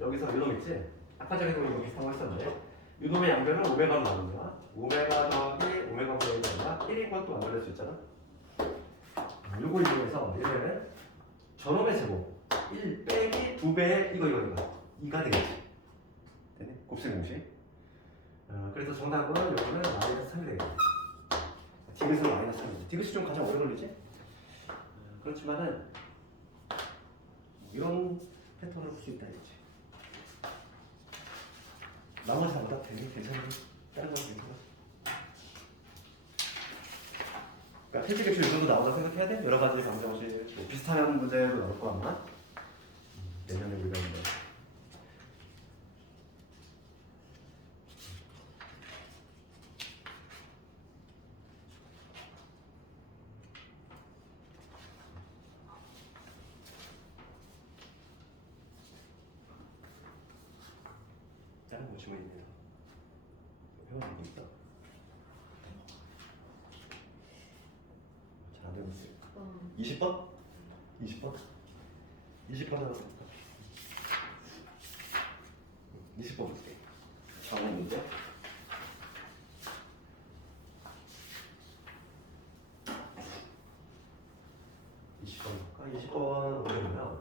여기서 이놈 있지? 아까 전에도 이거 비슷한 거 했었는데 이놈의 양변은 오메가로 나누냐? 오메가 더하기 오메가 분의 1이 1인 것도 만들어낼 수 있잖아. 요거 이용해서 얘는 저놈의 제곱 1 빼기 2배의 이거 2가 되겠지. 되네? 곱셈 공식. 그래서 정답은 요거는 마이너스 3이 되겠네. 디귿은 마이너스 3이지. 디귿이 좀 가장 오래 걸리지? 그렇지만은 이런 패턴을 볼 수 있다 이거지. 나머지 다 되게 괜찮은데 다른 건 괜찮아. 그러니까 필지개출 이 정도 나온다고 생각해야 돼? 여러 가지 방정식 뭐 비슷한 문제로 나올 거 아마 내년에 우리가 있는데. 다른 뭐 질문 있네요. 회원 얘기 있다. 잘 안 되고 있어요. 20번? 20번? 20번 하나 볼까? 20번 볼게. 다음 문제. 20번 볼까? 20번 보면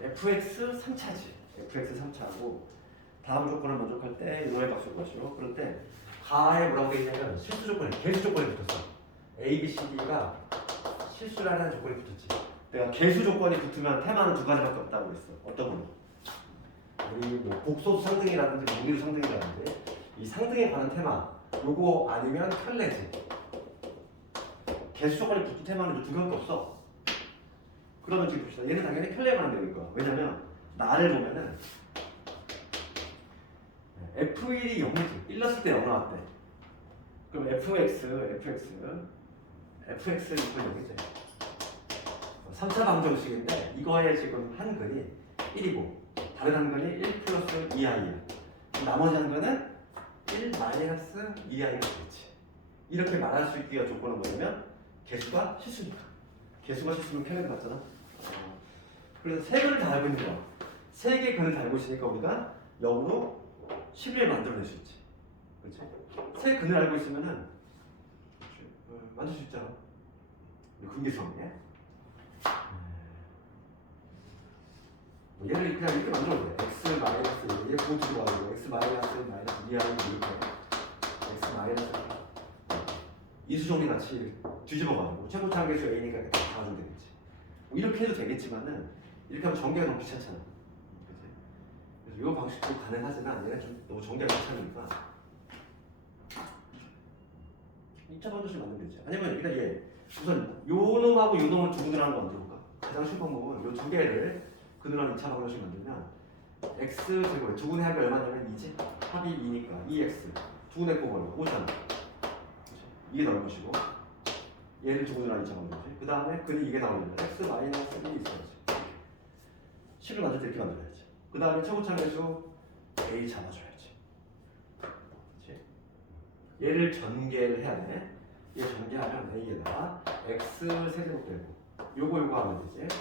fx 3차지. fx 3차하고 다음 조건을 만족할 때 이놈의 박수를 구하시오. 그럴 때 가에 뭐라고 되어 있냐면 실수 조건이 개수 조건이 붙었어. A, B, C, D가 실수라는 조건이 붙었지. 내가 개수 조건이 붙으면 테마는 두 가지밖에 없다고 그랬어. 어떤 건? 우리 뭐 복소수 상등이라든지 무기수 상등이라든지 이 상등에 관한 테마 요거 아니면 켤레지. 개수 조건이 붙은 테마는 두 개밖에 없어. 그러면 지금 봅시다. 얘는 당연히 켤레에 관한 내용일 거야. 왜냐면 나를 보면은 F1이 0이지. 1 넣었을 때 0 나왔대. 그럼 fx 이건 0이지. 3차 방정식인데 이거의 지금 한근이 1이고 다른 한근이 1 플러스 2i야. 나머지 한근은 1 마이너스 2i가 되겠지. 이렇게 말할 수 있기가 조건은 뭐냐면 개수가 실수니까. 개수가 실수면 켈레가 맞잖아. 그래서 세 근을 다 알고 있는 거야. 세 개의 근을 다 알고 있으니까 우리가 역으로 11을 만들어낼 수 있지. 그렇지? 세 근을 알고 있으면은 만들 수 있잖아. 근계수학이야. 얘를 그냥 이렇게 만들어도 돼. x 마이너스 1, 얘 그거 두고 가지고 x 마이너스 2i 이렇게 x 마이너스 이수정리 같이 뒤집어가지고 최고차항계수 a니까 다 가져도 되겠지. 뭐 이렇게 해도 되겠지만은 이렇게 하면 전개가 너무 귀찮잖아. 그치? 그래서 이 방식도 가능하지만 얘는 좀 너무 전개가 귀찮으니까 2차 방정식 만들면 되지. 아니면 일단 얘 우선 요 놈하고 요 놈을 두 근을 하는 거 만들어볼까? 가장 쉬운 방법은 요 두 개를 근으로 2차 방정식 만들면 x 제곱 두 근의 합이 얼마냐면 2지? 합이 2니까 2x 두 근의 곱은 5잖아. 이게 나올 것이고 얘를 두 근으로 2차 방정식. 그 다음에 근이 이게 나오려면 x 마이너스 1이 있어야지. 10을 만들 때 이렇게 만들어야지. 그 다음에 최고차항계수 a 잡아줘야지. 그렇지? 얘를 전개를 해야 돼. 얘 전개하면 a에다가 x 세제곱 되고 요거 하면 되지.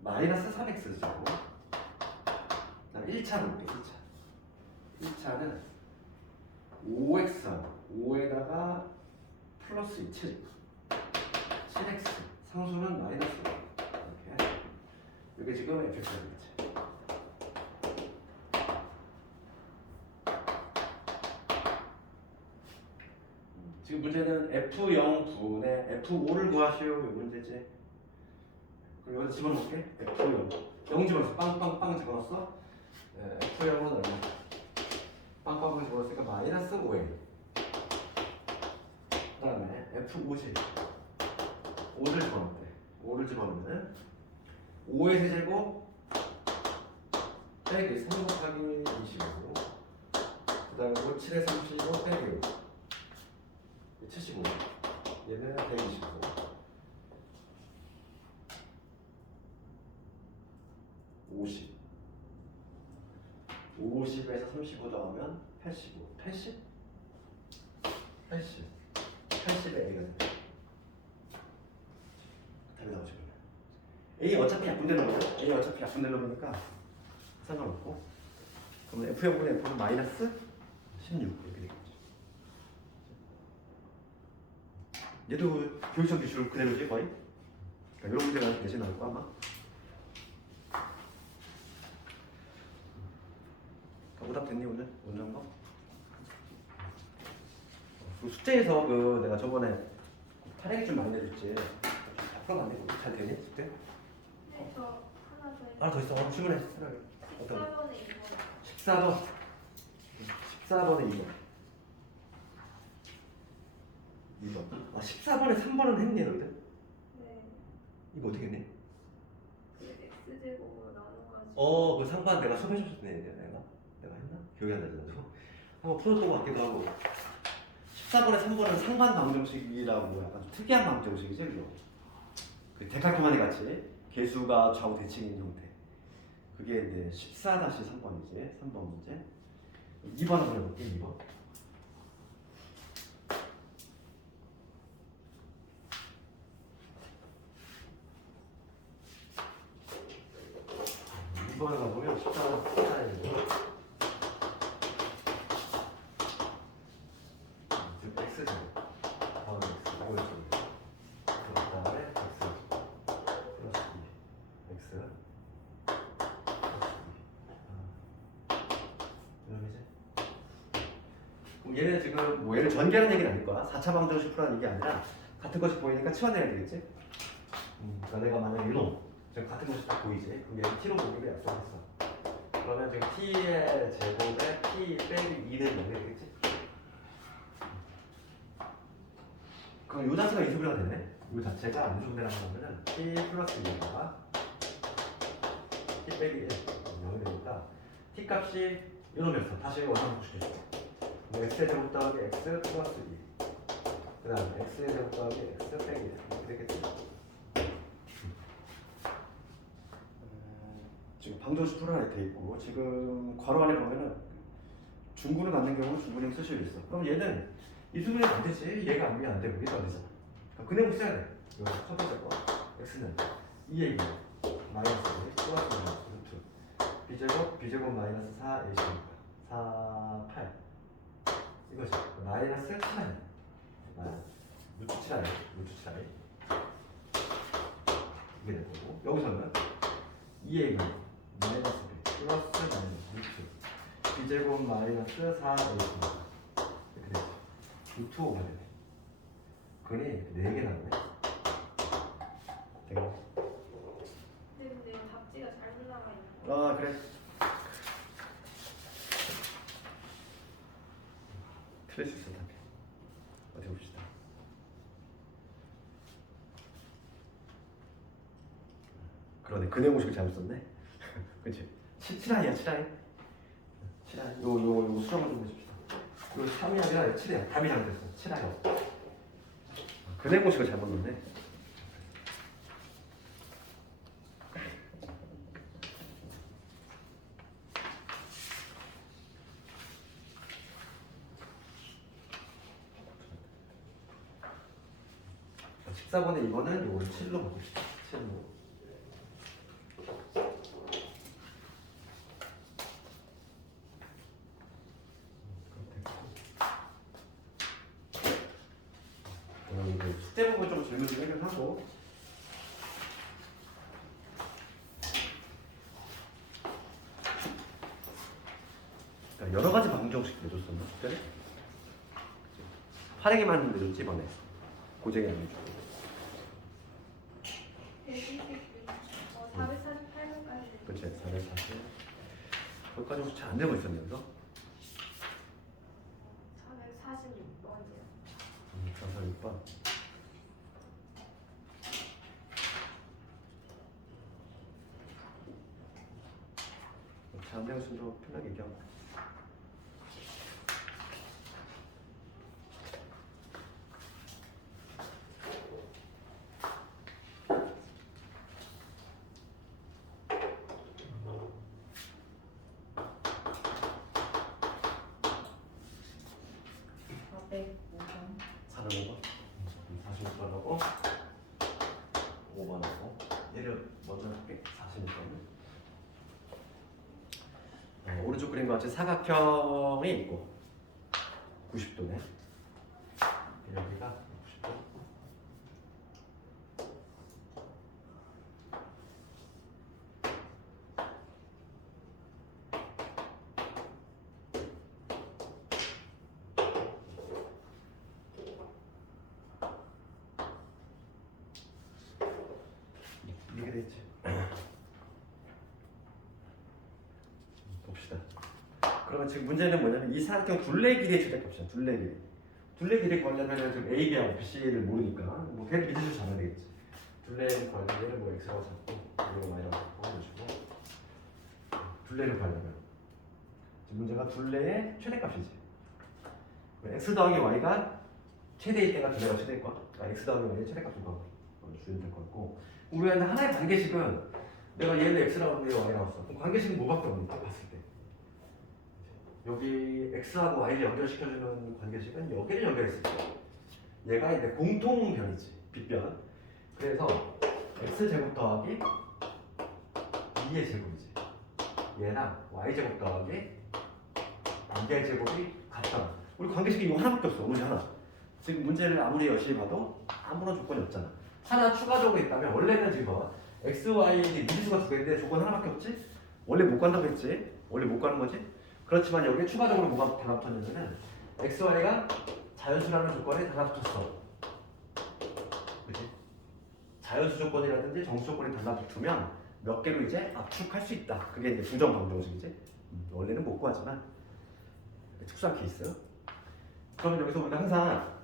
마이너스 3x 제곱. 그다음 1차 볼게. 1차는 5x 5에다가 플러스 7 7x 상수는 마이너스 5 이렇게. 이게 지금 fx가 되겠지. 지금 문제는 F0분의 F5를 구하시오. 이 문제지. 그럼 여기서 집어넣을게. F0 0 집어넣었어. 빵빵빵 집어넣었어. F0은 얼마? 빵빵빵 집어넣었으니까 마이너스 5에 그 다음에 F5지 5를 집어넣었대. 5를 집어넣으면 5의 세제곱 빼기 3 곱하기 25 그 다음에 5, 7의 35 빼기 5 75 얘는 125 50. 50에서 35 더하면 85. 80? 80. 80에 A가 돼. 답이 나오죠. A 어차피 약분되는 거죠. A 어차피 약분되는 거니까 상관없고. 그러면 F형분의 F는 마이너스 16 이렇게 되겠죠. 얘도 교육적 기출 그대로지 거의. 그러니까 이런 문제가 대신 나올 거 아마. 오답 됐니 오늘? 오늘 한 거? 그 숙제에서 그 내가 저번에 타령이 좀 많이 내줬지. 다 풀어봤네. 잘 되니? 숙제? 네, 저 하나 더 있어요. 하나 더 있어. 질문해. 하나를. 어떤 거? 14번에 이거. 14번. 14번에 2번. 2번. 아 14번에 3번은 했니 너희들? 네. 이거 어떻게 했니? 그 X제곱으로 나눠가지고. 그 상반 내가 수업해 줬었네 내가 했나? 기억이 안 나지 나도. 한번 풀었던 것 같기도 하고. 14번에 3번은 상반 방정식이라고 약간 좀 특이한 방정식이지 그죠? 그 대각형하니 같이 개수가 좌우 대칭인 형태. 그게 이제 14-3번이지. 3번 문제. 2번 한번 해볼게. 2번. 2번에 가보면 14는 X죠. 다음에 X. 이거 있죠. 그 다음에 X. 플러스 2. X. 플러스 2. 그다음에 그럼 얘는 지금 뭐 얘를 전개하는 얘기는 아닐 거야. 4차 방정식 풀라는 얘기 아니라 같은 것이 보이니까 치환해야 되겠지? 그러니까 내가 만약에 이놈 지금 같은 것이 딱 보이지? 그럼 얘를 t로 보기로 약속했어. 그러면 지금 t의 제곱에 t 빼기 2는 0이 되겠지? 그럼 이 자체가 인수분해가 됐네? 이 자체가 인수분해라는 거면은 t 플러스 2가 t 빼기 1 0이 되니까 t 값이 이놈이었어. 다시 원상복식해줄게. x의 제곱 더하기 x 플러스 2. 그 다음에 x의 제곱 더하기 x 빼기 1 이렇게 되겠지? 지금 방정식 풀어라 이렇게 있고 지금 괄호 안에 보면은 중군을 갖는 경우는 중군형 쓸 수 있어. 그럼 얘는 인수분해 안 되지. 얘가 아니면 안 되고 얘도 안 되잖아. 그럼 그 내용 써야 돼. 이거 첫 번째 거 x는 2a 마이너스 1 플러스 마이너스 루트 b제곱 마이너스 4ac 4, 8 이거지. 마이너스 7i 루트 7i 이게 될 거고 여기서는 2a 마이너스 b 플러스 마이너스 루트 b제곱 마이너스 4ac 이렇게 되죠. 루트 5가 되네. 근이 4개 나오네. 되겠네. 근데 이거 답지가 잘못 나와 있는 거. 아 그래. 틀릴 수 있어 답이. 어디 봅시다. 그러네. 근해 공식을 잘못 썼네. 그렇지. 7아이야 7아이. 7아이. 요 수정을 좀 해줍시다. 요 3이 아니라 7이야. 답이 잘못됐어. 7아이. 근해 공식을 잘못 넣네. 자, 14번에 이거는 요걸 7로 바꿉시다. 7로. 숙제 부분 좀 질문 좀 해결하고 그러니까 여러 가지 방정식 내줬었나 숙제를? 활용에만 내줬지 이번에 고쟁이 안 내주고 448번까지. 그렇지 440 거기까지 혹시 잘 안 되고 있었면서 446번이요. 446번 잘 안 되고 있으면 좀 편하게 얘기하고 405번. 405번 46번하고 5번하고 얘를 먼저 할게. 46번은 오른쪽 그림과 같이 사각형이 있고 90도네. 여기가 90도. 이게 되지. 봅시다. 그러면 지금 문제는 뭐냐면 이 사각형 둘레 길이의 최대값이야. 둘레 길이. 둘레 길이 구하려면 지금 A, B하고 C를 모르니까 뭐 걔를 믿으셔도 잘해야 되겠지. 둘레를 구하려면 얘를 뭐 X라고 잡고 이거 Y라고 잡고 해주고 둘레를 구하려면 지금 문제가 둘레의 최대값이지. X 더하기 Y가 최대일 때가 둘레가 최대일 거야. 그러니까 X 더하기 Y의 최대값을 주면 될 것 같고 우리가 이제 하나의 관계식은 내가 얘는 X라고 하고 얘는 Y라고 했어. 그럼 관계식은 뭐밖에 없는 거야 봤을 때. 여기 X하고 Y를 연결시켜주는 관계식은 여기를 연결했을 때 얘가 이제 공통변이지. 빗변. 그래서 X제곱 더하기 2의 제곱이지. 얘랑 Y제곱 더하기 2의 제곱이 같다. 우리 관계식이 이거 하나밖에 없어. 오늘 하나. 지금 문제를 아무리 열심히 봐도 아무런 조건이 없잖아. 하나 추가적으로 있다면 원래는 지금 봐. X, Y 미지수가 두 개인데 조건 하나밖에 없지? 원래 못 간다고 했지? 원래 못 가는 거지? 그렇지만 여기에 추가적으로 뭐가 달라붙었냐면은 X, Y가 자연수라는 조건에 달라붙었어. 그치? 자연수 조건이라든지 정수 조건이 달라붙으면 몇 개로 이제 압축할 수 있다. 그게 이제 부정방정식이지? 원래는 못 구하지만 특수한 케이스. 그러면 여기서 우리가 항상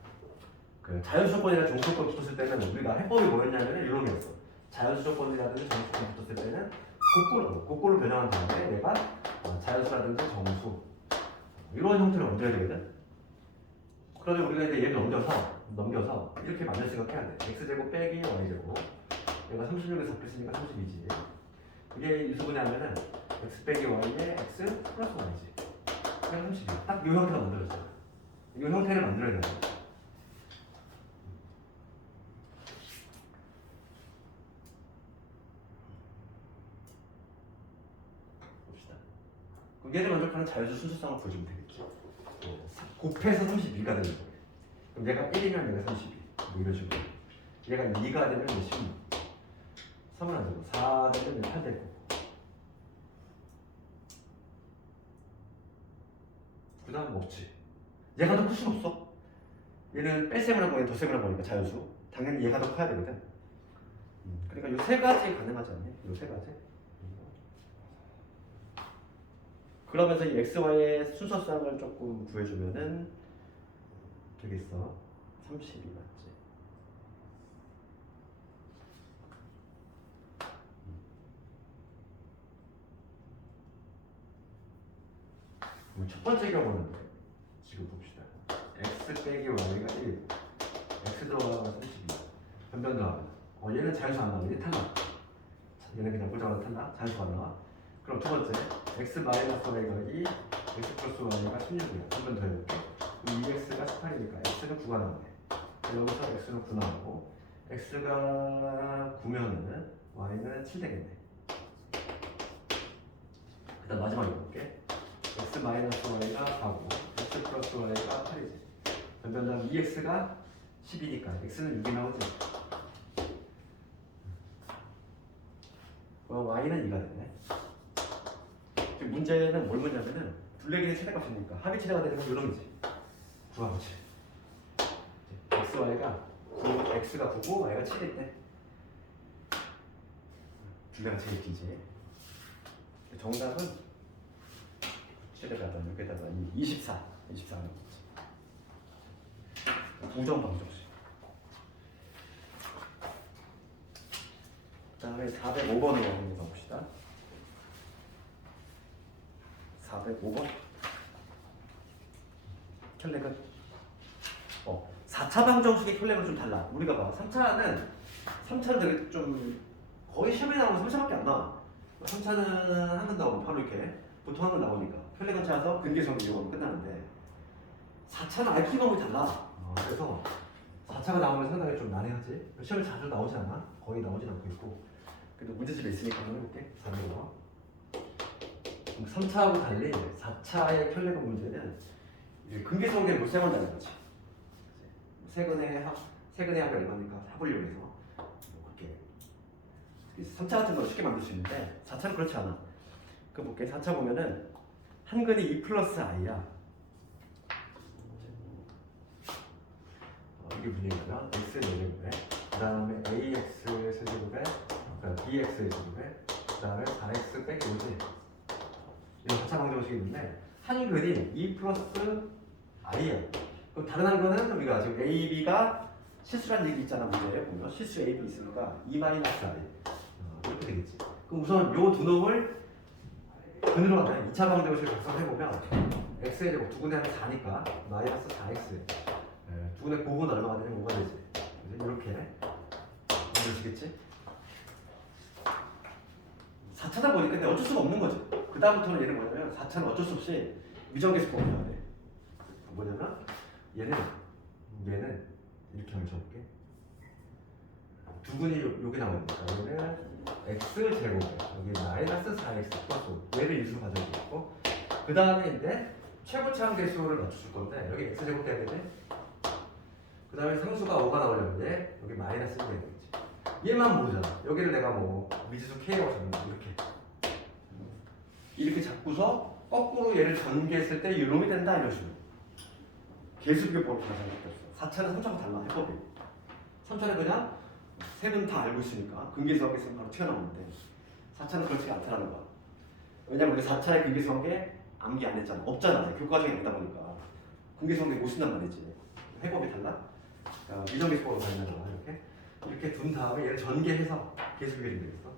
그 자연수 조건이나 정수 조건 붙었을 때는 우리가 해법이 뭐였냐면 이런 게였어. 자연수 조건이라든지 정수 조건 붙었을 때는 곡골로 변형한 다음에 내가 자연수라든지 정수 이런 형태로 만들어야 되거든. 그러면 우리가 이제 얘를 넘겨서 이렇게 만들 생각해야 돼. x제곱 빼기 y제곱. 얘가 36에서 잡혔으니까 32지. 그게 무슨 소리냐면은 x 빼기 y에 x 플러스 y지. 그게 32. 딱 이 형태가 만들어졌어. 이 형태를 만들어야 돼. 얘를 만족하는 자연수 순수성을 보여주면 되겠죠. 곱해서 32가 되는 거예요. 그럼 얘가 1이면 얘가 32. 뭐 이런 식으로. 얘가 2가 되면 16. 3은 안 되고 4 되면 8 되고. 그 다음 뭐 없지. 얘가 더 클 수는 없어. 얘는 뺄셈을 하고 얘는 덧셈을 하고 하니까 자연수. 당연히 얘가 더 커야 되거든. 그러니까 이 세 가지 가능하지 않니? 이 세 가지. 그러면서 이 XY의 순서쌍을 조금 구해주면은 되겠어. 32 맞지? 첫 번째 경우는 지금 봅시다. X 빼기 Y가 1, X 들어가면 32. 변변 더하면 얘는 자연수 안 나오네. 탈락. 얘는 그냥 보자마자 탈락. 자연수가 안 나와. 그럼 두 번째 x 마이너스 y가 2, x 플러스 y가 16이야. 한 번 더 해볼게. 그럼 2x가 18이니까 x는 9가 나오네. 여기서 x는 9 나오고 x가 9면은 y는 7 되겠네. 일단 마지막에 볼게. x 마이너스 y가 4고 x 플러스 y가 8이지. 변변다음 2x가 10이니까 x는 6이 나오지. 그럼 y는 2가 되네. 문제는 뭘 묻냐면은 둘레길의 최대값이니까 합의 최대가 되는 건 이놈이지. 구하고지. x, y가 9, x가 9고 y가 7일 때 둘레가 제일 길지. 정답은 최대가 여기다가 24 하는 거지. 부정방정식. 그 다음에 405번으로 한번 가봅시다. 405번 혈렉은 4차 방정식의 혈렉은 좀 달라. 우리가 봐. 3차는 되게 좀 거의 시험에 나오면 3차밖에 안 나와. 3차는 한번 나오면 바로 이렇게 보통 한번 나오니까 혈렉은 찾아서 근계성 이용하면 끝나는데 4차는 알키 너무 달라. 그래서 4차가 나오면 상당히 좀 난해하지. 시험에 자주 나오지 않아. 거의 나오진 않고 있고. 그래도 문제집에 있으니까 한번 해볼게. 3차하고 달리 4차의 혈례금 문제는 근계수학의 물세원다는 거지. 세근의 합이 얼마니까 합을 이용해서 그렇게 3차 같은 거 쉽게 만들 수 있는데 4차는 그렇지 않아. 그 볼게. 4차 보면은 한 근이 2 플러스 i야. 이게 무슨 얘기냐면 x의 세제곱에 그 다음에 ax의 세제곱에 bx의 세제곱에 그 다음에 4x 빼기 5지. 이런 4차 방정식이 있는데 한 근이 2 플러스 i야. 그럼 다른 한 근은 우리가 지금 a, b가 실수란 얘기 있잖아. 문제에 보면 실수 a, b 있으니까 2 마이너스 i 이렇게 되겠지. 그럼 우선 요 두 놈을 근으로 하면 2차 방정식을 작성해보면 x의 제곱 2분의 1은 4니까 마이너스 4x 2분의 곱은 얼마가 되냐? 5가 되지. 이렇게 만들어지겠지? 4차다 보니까 근데 어쩔 수가 없는 거지. 그 다음부터는 얘는 뭐냐면 4차는 어쩔 수 없이 미정계수법을 해야 돼. 뭐냐면 얘는 이렇게 한번 적을게. 두 분이 여기 나오니까 얘는 x제곱 여기 마이너스 4x 플러스 얘를 일수로 가져오고 있고 그 다음에 이제 최고차항 계수를 맞춰줄 건데 여기 x제곱 돼야 되지? 그 다음에 상수가 5가 나오려면 여기 마이너스 1이 되겠지. 얘만 모르잖아. 여기를 내가 뭐 미지수 k라고 잡는다. 이렇게 잡고서 거꾸로 얘를 전개했을 때 이놈이 된다 이런 식으로. 계수비교법을 가져갈 게 없어. 4차는 3차가 달라 해법이. 3차는 그냥 세분 다 알고 있으니까 근계수학에 있으면 바로 튀어나오는데 4차는 그렇지가 않다는 거야. 왜냐면 우리 4차의 근계수학에 암기 안 했잖아. 없잖아. 교과정에 있다 보니까 근계수학에 못 쓴단 말이지. 해법이 달라? 미정계수법으로 가려면 이렇게 둔 다음에 얘를 전개해서 계수비교를 되겠어.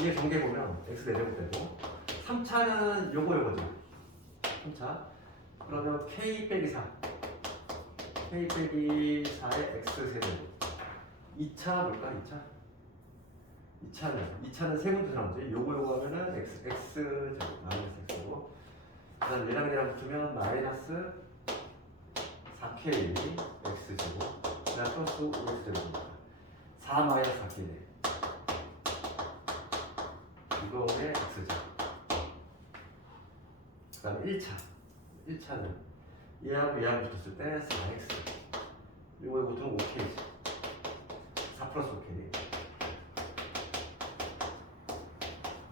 얘 전개 보면 x 4제곱 되고 3차는 요거지. 3차 그러면 k 빼기 4 k 빼기 4의 x 세제곱 2차 뭘까? 2차는 세 군데 나오지. 요거 하면은 x 제곱 마이너스 x고 그 다음 얘랑 붙으면 마이너스 4k x 제곱 그 다음 플러스 5x 제곱입니다. 4 마이너스 4k 이거의 x 제곱 그 다음 1차는 얘하고 붙었을 때 4x 이거에 붙으면 5k지 4 플러스 5k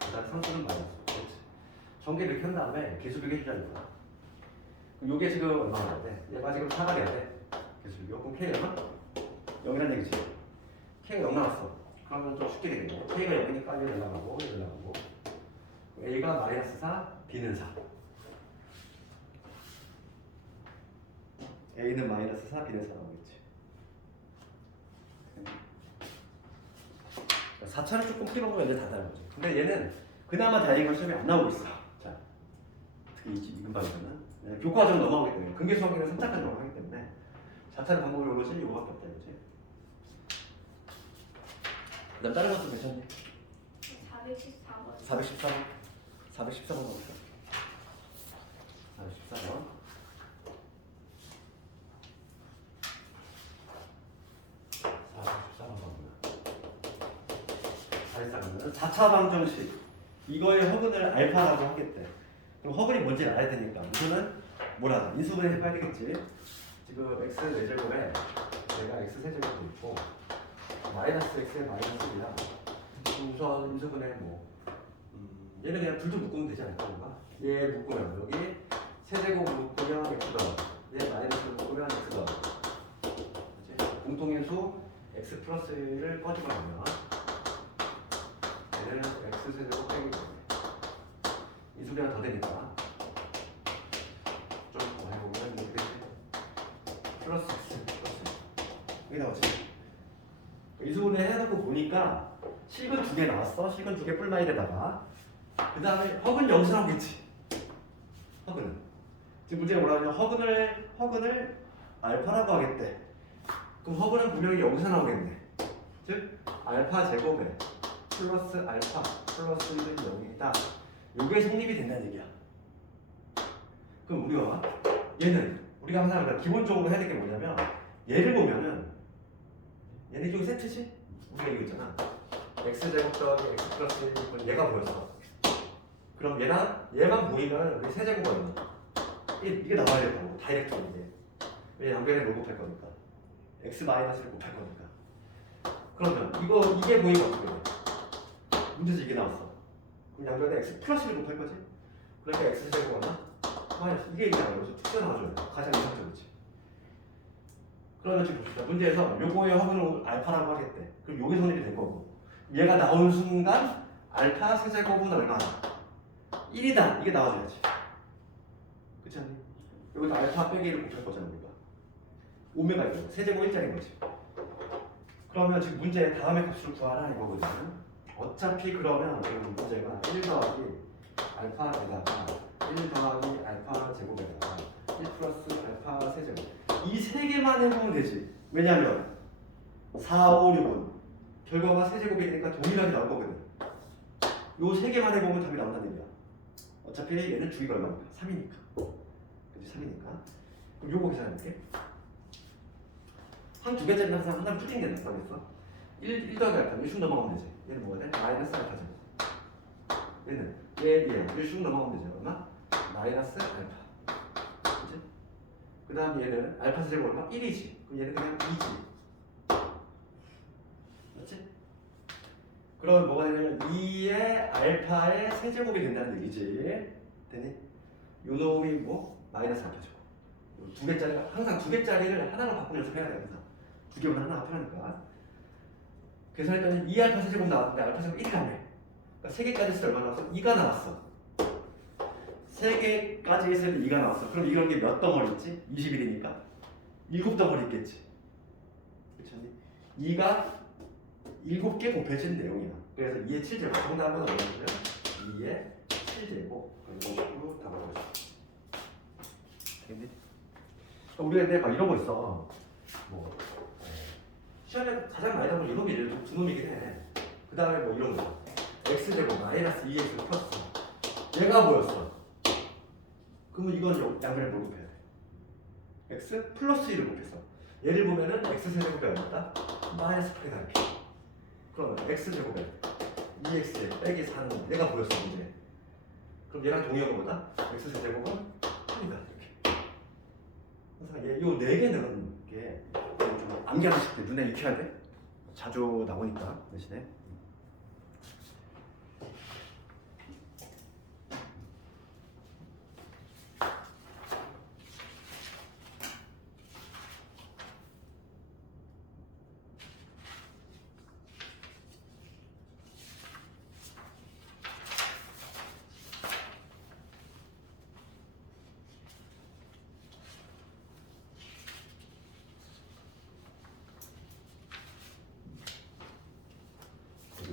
그 다음 상수는 마이너스 그렇지. 전개 이렇게 한 다음에 계수비교 해주자는 거야. 그럼 요게 지금 얼마나 돼야 돼? 얘가 지금 4가 돼야 돼. 계수비교. 그럼 K 얼마? 0이란 얘기지. K가 0 나왔어. 그러면 좀 쉽게 되겠네. K가 0이니까 1 올라가고 1 올라가고 A가 마이너스 4, B는 4. A는 마이너스 4, B는 4 나오겠지. 4차는 조금 필요한 건 이제 다 다른 거죠. 근데 얘는 그나마 다행인 시험에 안 나오고 있어. 자, 특히 이 근방에서는 교과정 넘어가기 때문에 근계수학에는 3차까지 넘어가기 때문에 4차는 방법이 이거지 이거밖에 없다 이거지. 그다음 다른 것도 괜찮니? 414번. 414번 가볼까? 414번. 4차 방정식 이거의 허근을 알파라고 하겠대. 그럼 허근이 뭔지 알아야 되니까 우선은 뭐라 인수분해 해봐야 되겠지. 지금 x 4제곱에 내가 x 세제곱도 있고 마이너스 x에 마이너스 1이야. 우선 인수분해 얘는 그냥 둘 좀 묶으면 되지 않을까? 뭔가? 얘 묶으면 여기 세제곱 묶으면 x 더하고 얘 마이너스 묶으면 x 더하고 공통인수 x 플러스 1을 꺼지고 나면 얘는 x 세제곱 빼기 이 수비가 더 되니까 좀 더 해보면 이렇게 되지. 플러스 x 여기 나오지. 이수분해 해놓고 보니까 식은 2개 나왔어. 식은 2개 뿔마이에다가 그 다음에 허근 여기서 나오겠지. 허근은 지금 문제가 뭐라 하냐면 허근을 알파라고 하겠대. 그럼 허근은 분명히 여기서 나오겠네. 즉 알파 제곱에 플러스 알파 플러스 1은 0이다. 요게 성립이 된다는 얘기야. 그럼 우리가 얘는 우리가 항상 기본적으로 해야 될 게 뭐냐면 얘를 보면은 얘는 이쪽이 세트지? 우리가 이거 있잖아. x제곱 더하기 x 플러스 1은 얘가 보였어. 그럼 얘만 보이면 우리 세제곱 얼마? 이게 나와야 되고 다이렉트로 이제. 왜 양변에 곱할 거니까. x 마이너스를 곱할 거니까. 그러면 이게 보이면 어떻게 돼? 문제에서 이게 나왔어. 그럼 양변에 x 플러스 1을 곱할 거지? 그러니까 x제곱 얼마? 마이너스. 이게 있잖아. 여기서 툭 튀어나와줘야 돼. 가장 이상적이지. 그러면 지금 봅시다. 문제에서 요거의 합을 알파라고 하겠대. 그럼 요게 성립이 될 거고. 얘가 나오는 순간 알파 세제곱은 얼마나? 1이다. 이게 나와줘야지. 그렇지 않니? 여기서 알파 빼기 1을 곱할 거잖아. 우리가. 오메가 이거. 세제곱 1짜리인 거지. 그러면 지금 문제 다음의 값을 구하라 이거거든. 어차피 그러면 지금 문제가 1 더하기 알파에다가 1 더하기 알파 제곱에다가 1 플러스 알파 세제곱 이 세 개만 해보면 되지. 왜냐면 4, 5, 6은 결과가 세제곱이니까 동일하게 나올 거거든. 요 세 개만 해보면 답이 나온다는 얘기야. 어차피 얘는 주기가 얼마니까? 3이니까. 그치? 3이니까. 그럼 요거 계산해볼게. 한 두 개짜리는 항상 하나를 푸딩 된다. 그랬어? 1 더하기 알파. 1씩 넘어가면 되지. 얘는 뭐가 돼? 마이너스 알파 제곱. 얘는 얘 1씩 넘어가면 되지. 얼마? 마이너스 알파. 그치? 그 다음 얘는 알파 세제곱 얼마? 1이지. 그럼 얘는 그냥 2지. 맞지? 그러면 뭐가 되냐면 2의 알파의 세제곱이 된다는 얘기지. 되니? 요 놈이 뭐? 마이너스 알파 제곱. 두 개짜리가 항상 두 개짜리를 하나로 바꾸는 연습해야 돼. 항상. 두 개보다 하나가 편하니까. 계산했더니 2 알파 세제곱 나왔는데 알파 세제곱 1이 나네. 그러니까 3개까지 했을 때 얼마 나왔어? 2가 나왔어. 3개까지 했을 때 2가 나왔어. 그럼 이런 게 몇 덩어리 있지? 21이니까 7덩어리 있겠지. 그렇지? 2가 7개 곱해진 내용이야. 그래서 2의 7제곱. 정답은 얼마냐면 2의 7제곱. 그리고 59 답을 보자. 알겠니? 우리가 근데 막 이런 거 있어. 뭐 시험에 가장 많이 나오는 이놈이 두 놈이긴 해. 그 다음에 뭐 이런 거. x제곱 마이너스 2x 플러스 얘가 뭐였어? 그러면 이건 양변에 뭘 곱해야 돼? x 플러스 1을 곱했어. 얘를 보면은 x 세제곱이 얼마다? 마이너스 8이 나게. 그러면 x 제곱에 2x 빼기 4는 얘가 보였어 문제. 그럼 얘랑 동의어가 뭐다? x 세제곱은 8이다 이렇게. 그래서 요 4개 넣은 게 좀 암기하실 때 눈에 익혀야 돼. 자주 나오니까 대신에.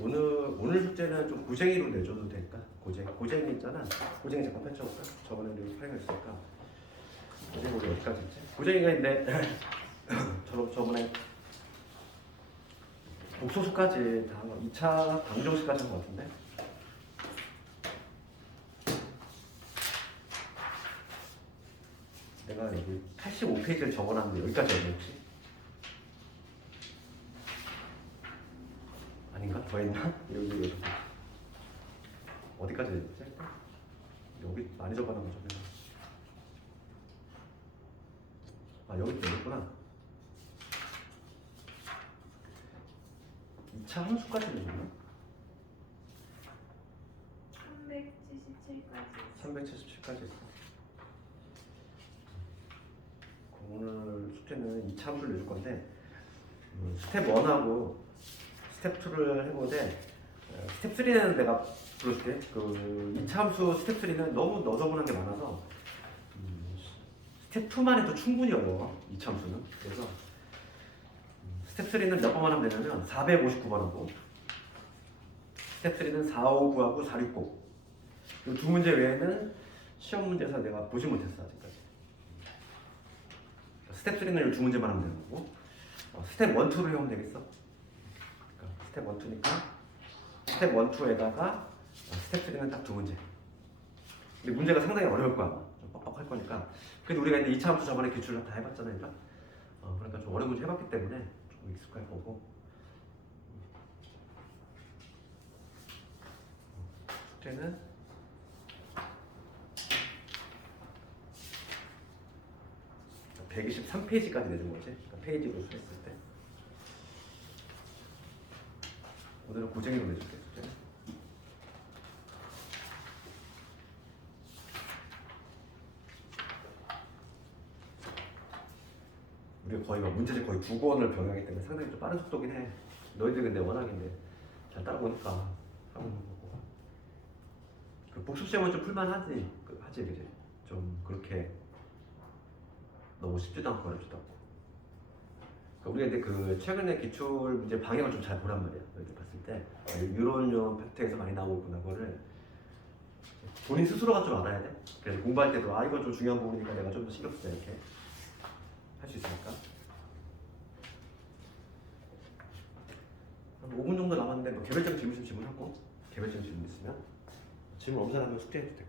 오늘 숙제는 좀 고쟁이로 내줘도 될까? 고쟁이 있잖아. 고쟁이 잠깐 펼쳐볼까? 저번에 우리 사용했으니까. 고쟁이 우리 어디까지 있지? 고쟁이가 있는데 저번에 복소수까지 다 2차 방정식까지 한 것 같은데. 내가 여기 85페이지를 적어놨는데 여기까지 했지? 아닌가? 더 있나? 여기 어디까지 했지? 여기 많이 적어놓은 거 적어놔. 아 여기 또 있구나. 2차 함수까지 있나? 377까지 있어. 오늘 숙제는 2차 함수를 내줄 건데 스텝 1하고 스텝 2를 해보되 스텝 3는 내가 불러줄게. 그 2차 함수 스텝 3는 너무 너저분한 게 많아서 스텝 2만 해도 충분히 어려워. 2차 함수는. 그래서 스텝 3는 몇 번만 하면 되냐면 459번 하고 스텝 3는 459하고 469. 이 두 문제 외에는 시험 문제에서 내가 보지 못했어 아직까지. 스텝 3는 이 두 문제만 하면 되는 거고 스텝 1, 2를 하면 되겠어. 그러니까 스텝 1, 2니까 스텝 1, 2에다가 스텝 3는 딱 두 문제. 근데 문제가 상당히 어려울 거야. 좀 빡빡할 거니까. 그래도 우리가 이제 2차 함수 저번에 기출을 다 해봤잖아요. 그러니까, 그러니까 좀 어려운 문제 해봤기 때문에 좀 익숙할 거고. 숙제는 123페이지까지 내준 거지. 그러니까 페이지로 수했을 때. 오늘은 고쟁이로 내줄게. 숙제는. 우리가 거의 막 문제집 거의 2권을 병행하기 때문에 상당히 좀 빠른 속도긴 해. 너희들 근데 워낙 이제 잘 따라오니까 하고 있는 거고. 그 복습 시험은 좀 풀만하지, 하지 그지? 좀 그렇게 너무 쉽지도 않고 어렵지도 않고. 그러니까 우리가 이제 그 최근에 기출 문제 방향을 좀 잘 보란 말이야. 너희들 봤을 때 유론용 팩트에서 많이 나오고 있구나. 그거를 본인 스스로가 좀 알아야 돼. 그래서 공부할 때도 이건 좀 중요한 부분이니까 내가 좀 더 신경 쓰자 이렇게 할 수 있으니까. 한 5분 정도 남았는데 뭐 개별적 질문 있으면 질문하고 개별적 질문 있으면 질문 없는 사람은 숙제해도 돼.